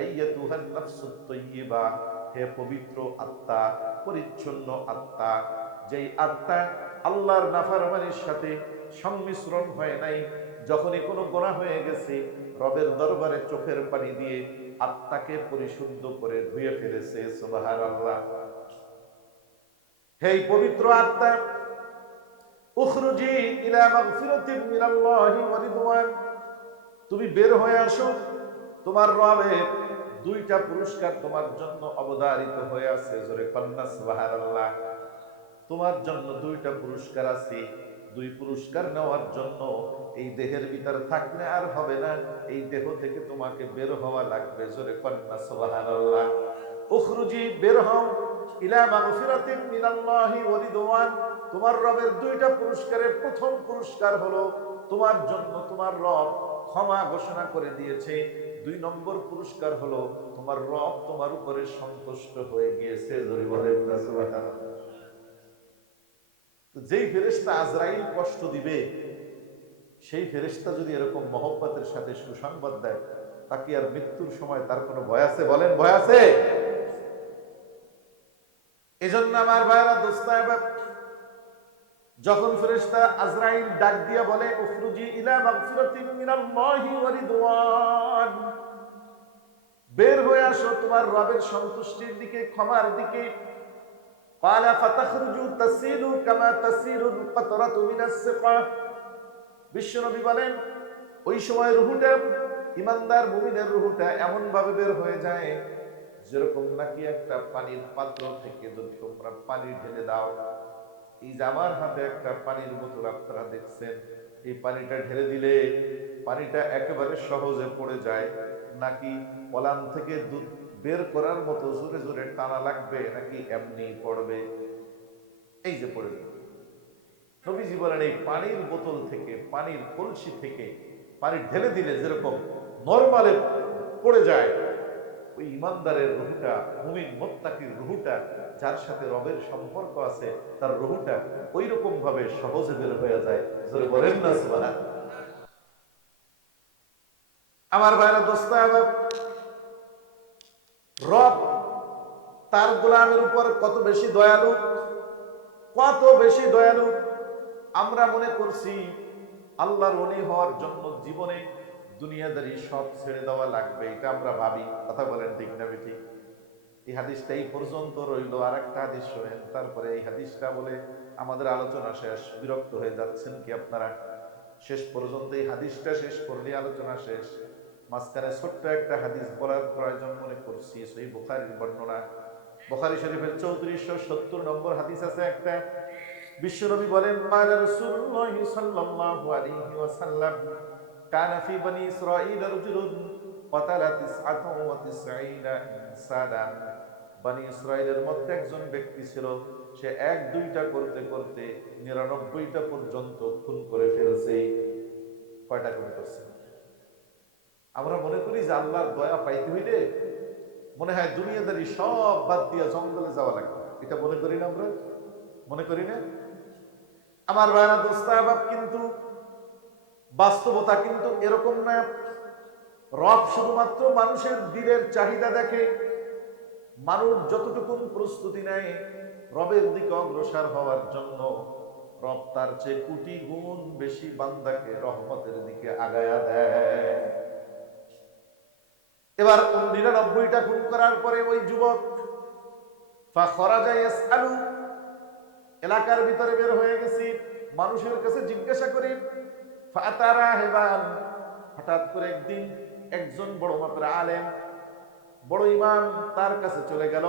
আইয়াতুহান নাফসুত তাইয়্যিবা, হে পবিত্র আত্মা, পরিচ্ছন্ন আত্মা, যেই আত্মা আল্লাহর নাফরমানির সাথে সংমিশ্রণ হয় নাই, যখনই কোনো গুনাহ হয়ে গেছে রবের দরবারে চোখের পানি দিয়ে আত্মাকে পরিশুদ্ধ করে ধুয়ে ফেলেছে। সুবহানাল্লাহ। হে পবিত্র আত্মা, উখরুজি ইলা মাগফিরাতিন মিনাল্লাহি ওয়া রিদওয়ান, তুমি বের হয়ে আসো, তোমার রবের দুইটা পুরস্কার তোমার জন্য অবধারিত হয়ে আছে। জোরে কন্যা সুবহানাল্লাহ। তোমার জন্য দুইটা পুরস্কার আছে। দুই পুরস্কার নেওয়ার জন্য এই দেহের ভিতরে থাকলে আর হবে না, এই দেহ থেকে তোমাকে বের হওয়া লাগবে। জোরে কন্যা সুবহানাল্লাহ। উখরুজি, বের হও, ইলা মাগফিরাতিন মিনাল্লাহি ওয়া রিদওয়ান, তোমার রবের দুইটা পুরস্কারের প্রথম পুরস্কার হলো তোমার জন্য তোমার রব ক্ষমা ঘোষণা করে দিয়েছে। দুই নম্বর পুরস্কার হলো তোমার রব তোমার উপরে সন্তুষ্ট হয়ে গিয়েছে। জোরে বলেন না সুবহানাল্লাহ। যেই ফেরেশতা আজরাইল কষ্ট দিবে, সেই ফেরেশতা যদি এরকম মহব্বতের সাথে সুসংবাদ দেয়, তাকে আর মৃত্যুর সময় তার কোনো ভয় আছে? বলেন, ভয় আছে? এজন্য আমার ভাইরা, দোস্তায়বা, যখন ফেরেশতা আজরাইল ডাক দিয়া বলে, উখরুজি ইলা মাগফিরাতিন মিনাল্লাহি ওয়া রিদওয়ান, বের হয়ে আসো তোমার রবের সন্তুষ্টির দিকে, ক্ষমার দিকে, ক্বালা ফাতাখরুজু তাসিলু কামা তাসিলুল কাতরাতু মিনাস সিকা। বিশ্বনবী বলেন, ওই সময় রূহটা, ইমানদার মুমিনের রূহটা এমন ভাবে বের হয়ে যায় যেরকম নাকি একটা পানির পাত্র থেকে যদি তোমরা পানি ঢেলে দাও, এই যে আমার হাতে একটা পানির বোতল আপনারা দেখছেন, এই পানিটা ঢেলে দিলে পানিটা একেবারে সহজে পড়ে যায়, নাকি কলাম থেকে দুধ বের করার মতো জোরে জোরে টানা লাগবে, নাকি এমনি পড়বে? এই যে পড়ে যাবে। নবীজি বলেন, এই পানির বোতল থেকে, পানির কলসি থেকে পানি ঢেলে দিলে যেরকম নরমালে পড়ে যায়, ওই ইমানদারের রুহুটা, মুমিন মুত্তাকির রুহুটা, যার সাথে রবের সম্পর্ক আছে, তার রুহুটা ওই রকম ভাবে সহজে বের হয়ে যায়। জোরে বলেন না সুবহানাল্লাহ। আমার ভাইরা, দোস্তায়বা, রব তার গোলামের উপর কত বেশি দয়ালু, কত বেশি দয়ালু। আমরা মনে করছি আল্লাহর ওলি হওয়ার জন্য জীবনে দুনিয়াদারি সব ছেড়ে দেওয়া লাগবে, এটা আমরা ভাবি। কথা বলেন ঠিক না বেঠিক? এই হাদিসটা এই পর্যন্ত রইল। আর একটা হাদিস শোনেন, তারপরে এই হাদিসটা বলে আমাদের আলোচনা শেষ। বিরক্ত হয়ে যাচ্ছেন কি আপনারা? শেষ পর্যন্ত এই হাদিসটা শেষ করলে আলোচনা শেষ। মাঝখানে ছোট্ট একটা হাদিস বলার প্রয়োজন মনে করছি। সেই বুখারীর বর্ণনা, বুখারী শরীফের 3470 নম্বর হাদিস আছে একটা। বিশ্বনবী বলেন, ক্বালা রাসূলুল্লাহ সাল্লাল্লাহু আলাইহি ওয়াসাল্লাম, কানা ফি বনি ইসরাঈল রাজুলুন ক্বাতালা 99 ইনসানান। বনি ইসরাঈলের মধ্যে একজন ব্যক্তি ছিল, সে এক দুইটা করতে করতে 99টা পর্যন্ত খুন করে ফেলছে। কয়টা খুন করছে? আমরা মনে করি যে আল্লাহর দয়া পাইতে হইলে মনে হয় দুনিয়াদারি সব বাদ দিয়ে জঙ্গলে যাওয়া লাগবে, এটা মনে করি না? আমরা মনে করি না? আমার ভাইরা, দোস্তায়বা, কিন্তু বাস্তবতা কিন্তু এরকম না। রব শুধুমাত্র মানুষের দিলের চাহিদা দেখে। মানুষ যতটুকু প্রস্তুতি নেয় রবের দিকে অগ্রসর হওয়ার জন্য, রব তার চেয়ে কোটি গুণ বেশি বান্দাকে রহমতের দিকে আগায়া দেয়। এবার 99টা খুন করার পরে ওই যুবক ফাখরাজা ইয়াসআলু, এলাকার ভিতরে বের হয়ে গেছি, মানুষের কাছে জিজ্ঞাসা করি। ফাতারা হেবান, হঠাৎ করে একদিন একজন বড় মাপের আলেম, বড় ইমাম তার কাছে চলে গেল।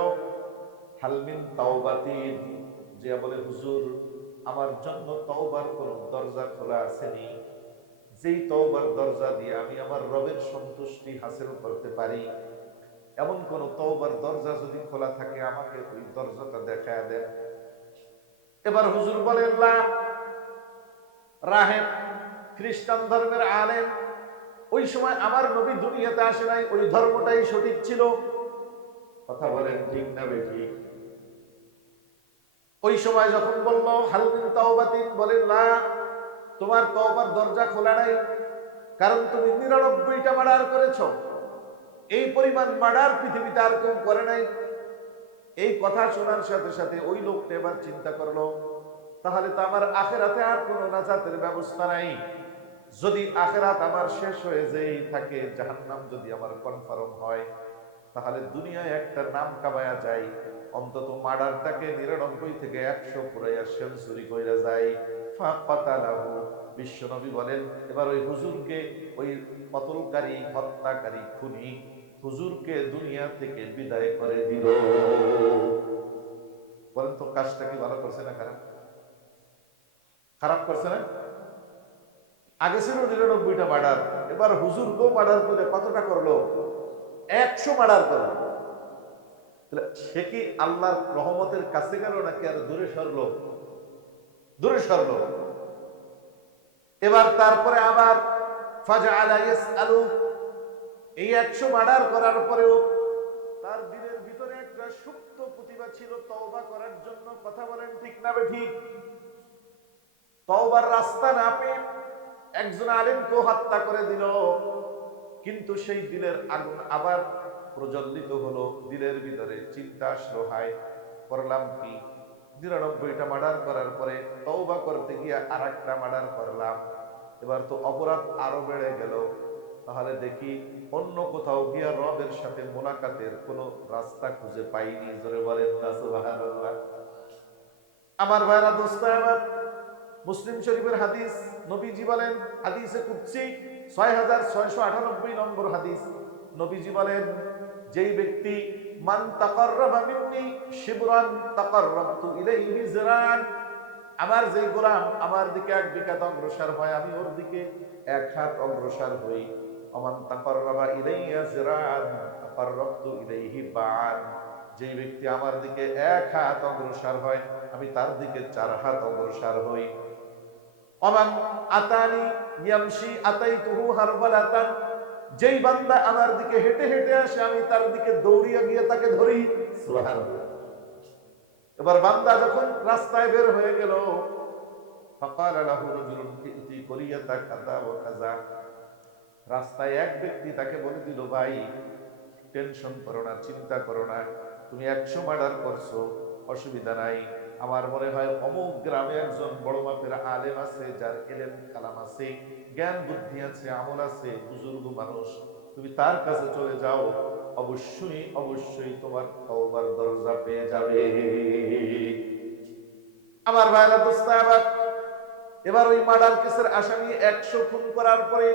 হালমিন তাওবাতিন, যে বলে, হুজুর, আমার জন্য তওবার কোন দরজা খোলা আসেনি? যেই তওবার দরজা দিয়ে আমি আমার রবের সন্তুষ্টি হাসিল করতে পারি, এমন কোন তওবার দরজা যদি খোলা থাকে আমাকে ওই দরজাটা দেখায় দেন। এবার হুজুর বলেন, রাহেব, খ্রিস্টান ধর্মের আলেম, ওই সময় আমার নবী দুনিয়াতে আসে নাই, ওই ধর্মটাই সঠিক ছিল। কথা বলেন ঠিক না বেঠিক? ওই সময় যখন বলল হাল মিন তাওবাতিন, বলেন না, তোমার তওবার দরজা খোলা নাই, কারণ তুমি 99টা মার্ডার করেছো। এই পরিমাণ মার্ডার পৃথিবীতে আর কেউ করে নাই। এই কথা শোনার সাথে সাথে ওই লোকটা এবার চিন্তা করলো, তাহলে তো আমার আখেরাতে আর কোনো নাজাতের ব্যবস্থা নাই। যদি আখেরাত আমার শেষ হয়ে যেই থাকে, জাহান্নাম যদি আমার কনফার্ম হয়, তাহলে দুনিয়ায় একটা নাম কামায়া যায়, অন্তত মার্ডারটাকে 99 থেকে 100 পুরাইয়া সেঞ্চুরি কইরা যায়। ফাকাতালাহু, বিশ্বনবী বলেন, এবার ওই হুজুরকে, ওই কতলকারী, হত্যাকারী, খুনি হুজুরকে দুনিয়া থেকে বিদায় করে দিল। বলেন তো কাজটা কি ভালো করছে না খারাপ? খারাপ করছে না? আগে ছিল 99টা মার্ডার, এবার হুজুরকেও মার্ডার করে কতটা করলো? 100 মার্ডার করলো। সে কি আল্লাহর রহমতের কাছে গেল নাকি আর দূরে সরলো? দূরে সরলো। এবার তারপরে আবার ফাজআলা ইয়াসআলু, এই 100 মার্ডার করার পরেও তার দিলের ভিতরে একটা সুপ্ত প্রতিভা ছিল তওবা করার জন্য। কথা বলেন ঠিক না ঠিক? তওবার রাস্তা না পেয়ে একজন আলেমকে হত্যা করে দিল, কিন্তু সেই দিলের আগুন আবার প্রজ্বলিত হলো। দিলের ভিতরে চিন্তা আসলো, হায় করলাম কি, 99টা মার্ডার করার পরে তওবা করতে গিয়ে আরেকটা মার্ডার করলাম, এবার তো অপরাধ আরো বেড়ে গেল। তাহলে দেখি অন্য কোথাও গিয়া রবের সাথে মোলাকাতের কোনো রাস্তা খুঁজে পাইনি। জোরে বলেন না সুবহানাল্লাহ। আমার ভাইরা, দোস্ত আমার, মুসলিম শরীফের হাদিস, নবীজি বলেন, হাদিসে কুদসি 6698 নম্বর হাদিস, নবীজি বলেন, যেই ব্যক্তি মান তাকাররাবা মিন্নি শিবরান তাকাররাবতু ইলাইহি জিরান, আমার যেই গোলাম আমার দিকে 1 বিঘাত অগ্রসর হয়, আমি ওর দিকে 1 হাত অগ্রসর হই। ওমান তাকাররাবা ইলাইয়া জিরান তাকাররাবতু ইলাইহি বা'an, যেই ব্যক্তি আমার দিকে 1 হাত অগ্রসর হয়, আমি তার দিকে 4 হাত অগ্রসর হই। ওমান আতানি ইয়ামশি আতাইতুহু হারবালাতান, যেই বান্দা আমার দিকে হেঁটে হেঁটে আসে, আমি তার দিকে দৌড়িয়ে গিয়ে তাকে ধরি। সুবহানাল্লাহ। এবার বান্দা যখন রাস্তায় বের হয়ে গেল, ফাকাল লাহু রাজুলুন ইতি কুরিয়াতা কাযা ওয়া কাযা, রাস্তায় এক ব্যক্তি তাকে বলে দিল, ভাই টেনশন করো না, চিন্তা করো না, তুমি 100 মার্ডার করছো, অসুবিধা নাই। আমার মনে হয় অমুক গ্রামে একজন বড় মাপের আলেম আছে, যার ইলম কালাম আছে, জ্ঞান বুদ্ধি আছে, আমল আছে, বুজুর্গ মানুষ, তুমি তার কাছে চলে যাও, অবশ্যই অবশ্যই তোমার তওবার দরজা পেয়ে যাবে। আমার ভাইরা, দোস্ত আবার, এবার ওই মার্ডার কেসের আসামি 100 খুন করার পরে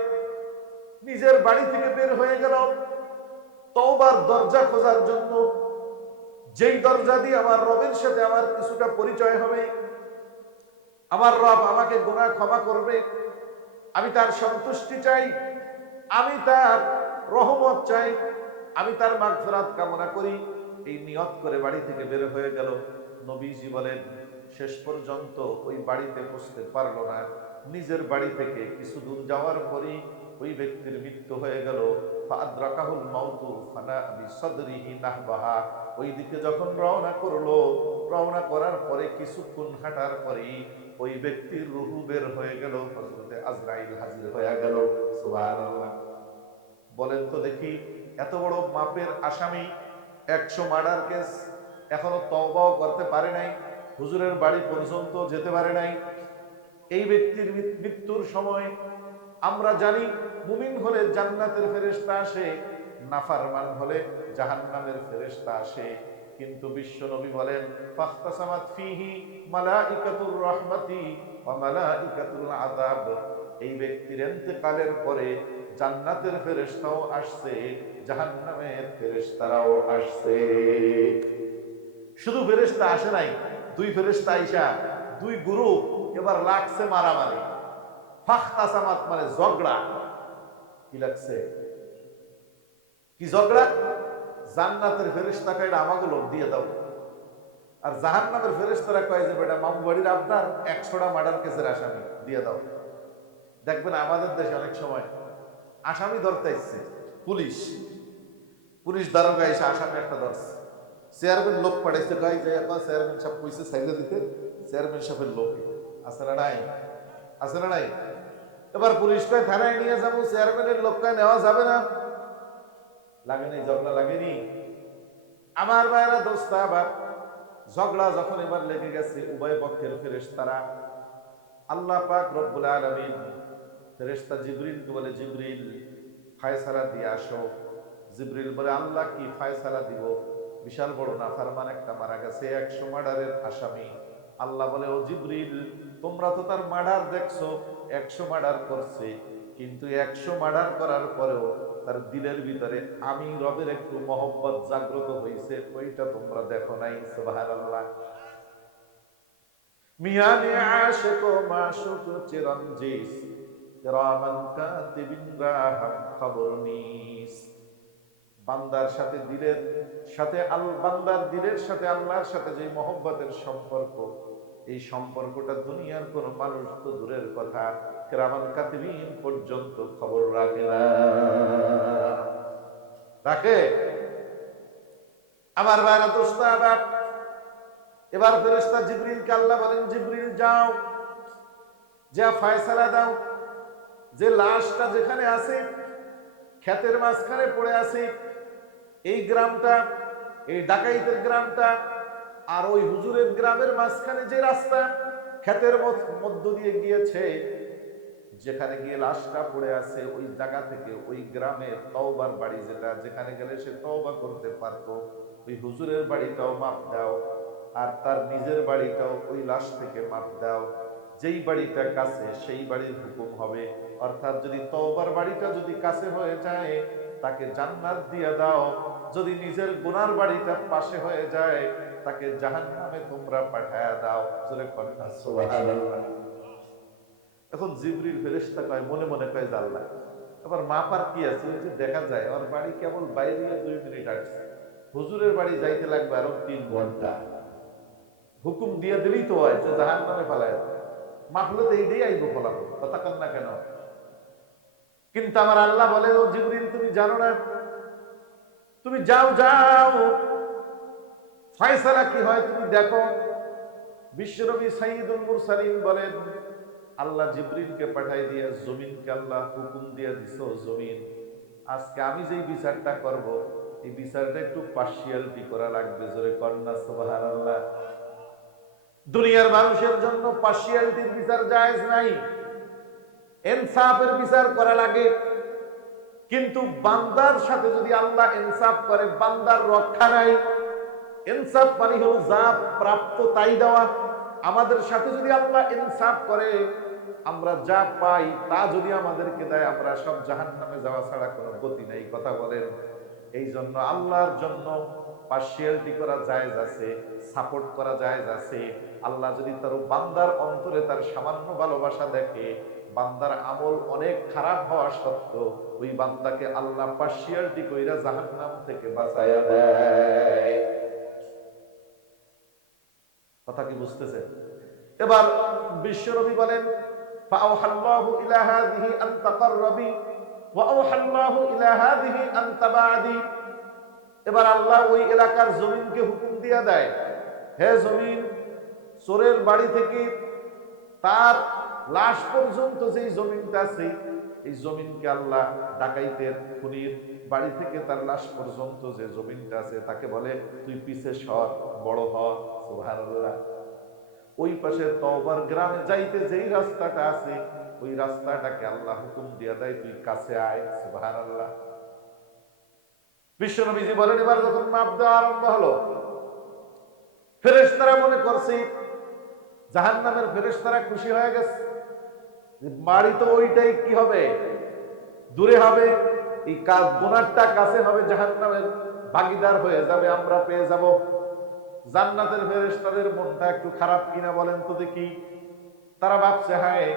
নিজের বাড়ি থেকে বের হয়ে গেল তওবার দরজা খোঁজার জন্য, যেই দরজা দিয়ে আমার রবের সাথে আমার কিছুটা পরিচয় হবে, আমার রব আমাকে গুনাহ ক্ষমা করবে, আমি তার সন্তুষ্টি চাই, আমি তার রহমত চাই, আমি তার মাগফিরাত কামনা করি, এই নিয়ত করে বাড়ি থেকে বের হয়ে গেল। নবীজি বলেন, শেষ পর্যন্ত ওই বাড়িতে পৌঁছতে পারলো না। নিজের বাড়ি থেকে কিছু দূর যাওয়ার পরেই ওই ব্যক্তির মৃত্যু হয়ে গেল। ফাআদরাকাহুল মাউতু ফানা বিসাদরিহি নাহবাহা, ওই দিকে যখন রওনা করলো, রওনা করার পরে কিছুক্ষণ হাঁটার পরেই ওই ব্যক্তির রূহ বের হয়ে গেল, হযরতে আজরাইল হাজির হয়ে গেল। সুবহানাল্লাহ। বলেন তো দেখি, এত বড় মাপের আসামি, 100 মার্ডার কেস, এখনো তওবাও করতে পারে নাই, হুজুরের বাড়ি পর্যন্ত যেতে পারে নাই। এই ব্যক্তির মৃত্যুর সময় আমরা জানি, মুমিন হলে জান্নাতের ফেরেশতা আসে, নাফরমান হলে জাহান্নামের ফেরেশতা আসে। কিন্তু বিশ্ব নবী বলেন, ফাখতাসামাত ফিহি মালাইকাতুর রাহমাতি ওয়া মালাইকাতুল আযাব, এই ব্যক্তির ইন্তেকালের পরে জান্নাতের ফেরেশতাও আসছে, জাহান্নামের ফেরেশতারাও আসছে। শুধু ফেরেশতা আসে নাই, 2 ফেরেশতা আইসা 2 গ্রুপ এবার লাগছে মারামারি। ফাখতাসামাত মানে ঝগড়া। কি লাগছে? কি ঝগড়া? জান্নাতের ফেরেশতা কয়, আমাকে লোক দিয়ে দাও, আর জাহান্নামের ফেরেশতারা কয় যে বেটা মামু বাড়ির আপনার 100টা মার্ডার কেসের আসামি দিয়ে দাও। দেখবেন আমাদের দেশে অনেক সময় আসামি ধরতে আসছে পুলিশ, পুলিশ দারোগা এসে আসামি একটা ধরছে। চেয়ারম্যান লোক পাঠাইছে, গাই যাই চেয়ারম্যান সাহেব কইছে সাইডে দিতে, চেয়ারম্যান সাহেবের লোক আছে না নাই, আছে না নাই। এবার পুলিশ কয় থানায় নিয়ে যাবো, চেয়ারম্যানের লোককে নেওয়া যাবে না। লাগেনি ঝগড়া, লাগেনি আমার ভাইরা দোস্তা। আবার ঝগড়া যখন এবার লেগে গেছে, উভয় পক্ষের ফেরেশতারা, আল্লাহ পাক রব্বুল আলামিন ফেরেশতা জিবরিলকে বলে, জিবরিল ফায়সালা দিয়ে আসো। জিবরিল বলে, আল্লাহ কি ফায়সালা দিব? বিশাল বড় নাফরমান একটা মারা গেছে, 100 মার্ডারের আসামি। আল্লাহ বলে, ও জিবরিল, তোমরা তো তার মার্ডার দেখছো, 100 মার্ডার করছে, কিন্তু 100 মার্ডার করার পরেও তার দিলের ভিতরে আমি রবের একটু মহব্বত জাগ্রত হয়েছে, ওইটা তোমরা দেখো নাই। সুবহানাল্লাহ। মিয়ানে আশিক ও মাশুক চিরঞ্জিস, কিরামান কাতিবিন রাহাম খবর নিস। বান্দার সাথে দিলের সাথে বান্দার দিলের সাথে আল্লাহর সাথে যে মহব্বতের সম্পর্ক, এই সম্পর্কটা দুনিয়ার কোন মানুষ তো দূরের কথা, কিরামান কাতিবিন পর্যন্ত খবর রাখে না। রাখে? আমার ভাইরা দোস্ত, এবার ফেরেশতা জিবরিলকে আল্লাহ বলেন, জিবরিল যাও, যা ফয়সালা দাও। যে লাশটা যেখানে আছে, ক্ষেতের মাঝখানে পড়ে আছে, এই গ্রামটা, এই ডাকাইতের গ্রামটা আর ওই হুজুরের গ্রামের মাঝখানে যে রাস্তা ক্ষেতের মধ্য দিয়ে গিয়েছে, যেখানে গিয়ে লাশটা পড়ে আছে, ওই জায়গা থেকে ওই গ্রামের তওবার বাড়ি, যেটা যেখানে গেলে সে তওবা করতে পারতো, ওই হুজুরের বাড়িটাও মাপ দাও, আর তার নিজের বাড়িটাও ওই লাশ থেকে মাপ দাও। যেই বাড়িটা কাছে সেই বাড়ির হুকুম হবে, অর্থাৎ যদি তওবার বাড়িটা যদি কাছে হয়ে যায় তাকে জান্নাত দিয়ে দাও, যদি নিজের গুনার বাড়িটা পাশে হয়ে যায় তাকে জাহান্নামে তোমরা পাঠায়া দাও। সুবহানাল্লাহ। এখন জিবরিল ফেরেশতা কয়, মনে মনে কয়, আল্লাহ আবার মাপার কি আছে, ওই যে দেখা যায় ওর বাড়ি কেবল বাইরে 2 মিনিট আসছে, হুজুরের বাড়ি যাইতে লাগবে আরো 3 ঘন্টা, হুকুম দিয়ে দিলেই তো হয় যে জাহান্নামে ফেলায়, মাপলে তো এইটাই আইব ফলাবো, কথা কন না কেন? কিন্তু আমার আল্লাহ বলে, ও জিবরিল তুমি জানো না, তুমি যাও যাও, ফয়সালা কি হয় তুমি দেখো। বিশ্বনবী সাইয়্যিদুল মুরসালিন বলেন, আল্লাহ জিবরিলকে পাঠাই দিয়ে জমিনকে আল্লাহ হুকুম দিয়ে দিছো, জমিন আজকে আমি যেই বিচারটা করব, এই বিচারটা একটু পার্সিয়ালিটি করা লাগবে। জোরে কন্যা সুবহানাল্লাহ। দুনিয়ার মানুষের জন্য পার্সিয়ালিটির বিচার জায়েজ নাই, ইনসাফের বিচার করা লাগে। কিন্তু বান্দার সাথে যদি আল্লাহ ইনসাফ করে, বান্দার রক্ষা নাই। ইনসাফ মানে হলো যা প্রাপ্ত তাই দেওয়া। আমাদের সাথে যদি আল্লাহ ইনসাফ করে, আমরা যা পাই তা যদি আমাদেরকে দেয়, আমরা সব জাহান্নামে যাওয়া ছাড়া কোনো গতি নেই। কথা বলেন। এই জন্য আল্লাহর জন্য পার্সিয়ালিটি করা জায়েজ আছে, সাপোর্ট করা জায়েজ আছে। আল্লাহ যদি তার বান্দার অন্তরে তার সামান্য ভালোবাসা দেখে, বান্দার আমল অনেক খারাপ হওয়া সত্ত্বেও ওই বান্দাকে আল্লাহ পার্সিয়ালিটি কইরা জাহান্নাম থেকে বাঁচায়া দেয়। কথা কি বুঝতেছেন? এবার বিশ্বনবী বলেন, ফাআওহাল্লাহু ইলা হাযিহি আন তাকাররাবি ওয়া আওহাল্লাহু ইলা হাযিহি আন তাবাদি। এবার আল্লাহ ওই এলাকার জমিনকে হুকুম দিয়ে দেয়, হে জমিন, চোরের বাড়ি থেকে তার লাশ পর্যন্ত যেই জমিনটা আছে, এই জমিনকে আল্লাহ ডাকাইতের খুনির বাড়ি থেকে তার লাশ পর্যন্ত যে জমিনটা আছে তাকে বলে, তুই পিছে সর, বড় হ। সুবহানাল্লাহ। ওই পাশে তওবার গ্রামে যাইতে যেই রাস্তাটা আছে, ওই রাস্তাটাকে আল্লাহ হুকুম দিয়ে দেয়, তুই কাছে আয়। সুবহানাল্লাহ। বিশ্বনবীজি বলেন, এবার যখন মাপ দেওয়া আরম্ভ হলো, ফেরেশতারা মনে করছে, জাহান্নামের ফেরেশতারা খুশি হয়ে গেছে, বাড়ি তো ওইটাই কি হবে, দূরে হবে, এই গুনাহটা কাছে হবে, জাহান্নামের ভাগীদার হয়ে যাবে, আমরা পেয়ে যাব। জান্নাতের ফেরেশতাদের মনটা একটু খারাপ কিনা বলেন তো দেখি। তারা ভাবছে, হায়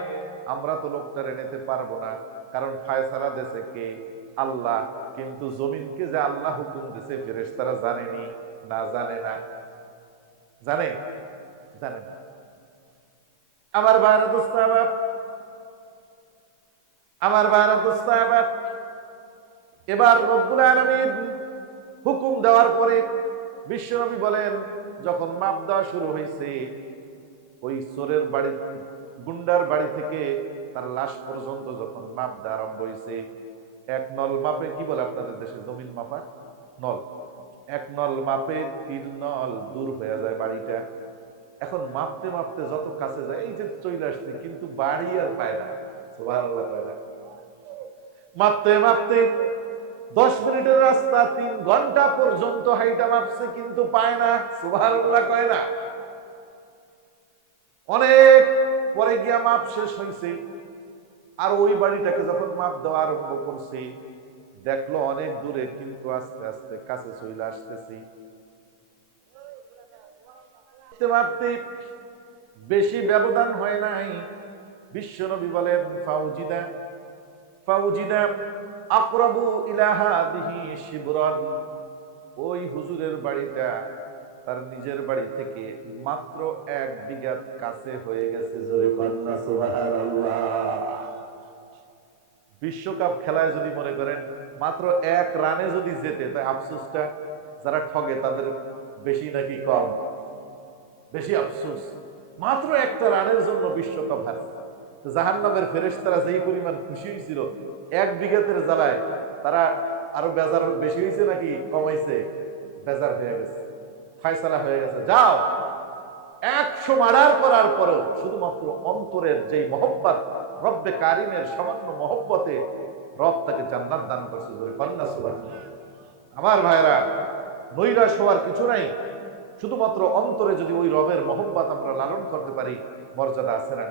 আমরা তো লোকটারে নিতে পারবো না, কারণ ফায়সালা দেশে কে? আল্লাহ। কিন্তু জমিনকে যে আল্লাহ হুকুম দিছে ফেরেশতারা জানেনি না? জানে না? জানে? জানে না। আমার ভাইরা দোস্ত, আমার ভাইরা দোস্ত, এবার রব্বুল আলামিন হুকুম দেওয়ার পরে বিশ্বনবী বলেন, যখন মাপ দেওয়া শুরু হয়েছে, ওই চোরের বাড়ি, গুন্ডার বাড়ি থেকে তার লাশ পর্যন্ত যখন মাপ দেওয়া আরম্ভ হয়েছে, এক নল মাপে, কি বলে আপনাদের দেশে জমিন মাপা, নল, এক নল মাপে 3 নল দূর হয়ে যায় বাড়িটা। এখন মাপতে মাপতে যত কাছে যায়, এই যে চলে আসছে, কিন্তু বাড়ি আর পায় না। সুবহানাল্লাহ, পায় না। মাপতে মাপতে 10 মিনিটের রাস্তা 3 ঘন্টা পর্যন্ত হাইটা মাপছে, কিন্তু পায় না। সুবহানাল্লাহ, কয় না। অনেক পরে গিয়া মাপ শেষ হয়েছে, আর ওই বাড়িটাকে যখন মাপ দেওয়া আরম্ভ করছে, দেখলো অনেক দূরে, কিন্তু আস্তে আস্তে কাছে চলে আসতেছি। মাপতে বেশি ব্যবধান হয় নাই। বিশ্বনবী বলেন, ফাউজিদা ফাউজিদা আকরাবু ইলা হাদিহি শিবরান। ওই হুজুরের বাড়িটা তার নিজের বাড়ি থেকে মাত্র 1 বিঘা কাছে হয়ে গেছে। জোরে কন্যা সুবহানাল্লাহ। বিশ্বকাপ খেলায় যদি মনে করেন মাত্র 1 রানে যদি যেতে, তাই আফসোসটা যারা ঠগে তাদের বেশি নাকি কম? বেশি আফসোস। মাত্র একটা রানের জন্য বিশ্বকাপ হারছে। জাহান্নামের ফেরেশতারা যেই পরিমাণ খুশি হয়েছিল 1 বিঘাতের জ্বালায়, তারা আরো বেজার বেশি হয়েছে নাকি কমাইছে? বেজার হয়ে গেছে, ফয়সালা হয়ে গেছে। যাও, 100 মারার করার পরেও শুধুমাত্র অন্তরের যেই মহব্বত, রব্বে কারিমের সামান্য মহব্বতে রব তাকে জান্নাত দান করছে। বলে কন্যা সুবহানাল্লাহ। আমার ভাইরা, নৈরাশ হওয়ার কিছু নাই। শুধুমাত্র অন্তরে যদি ওই রবের মহব্বত আমরা লালন করতে পারি, মর্যাদা আছে না?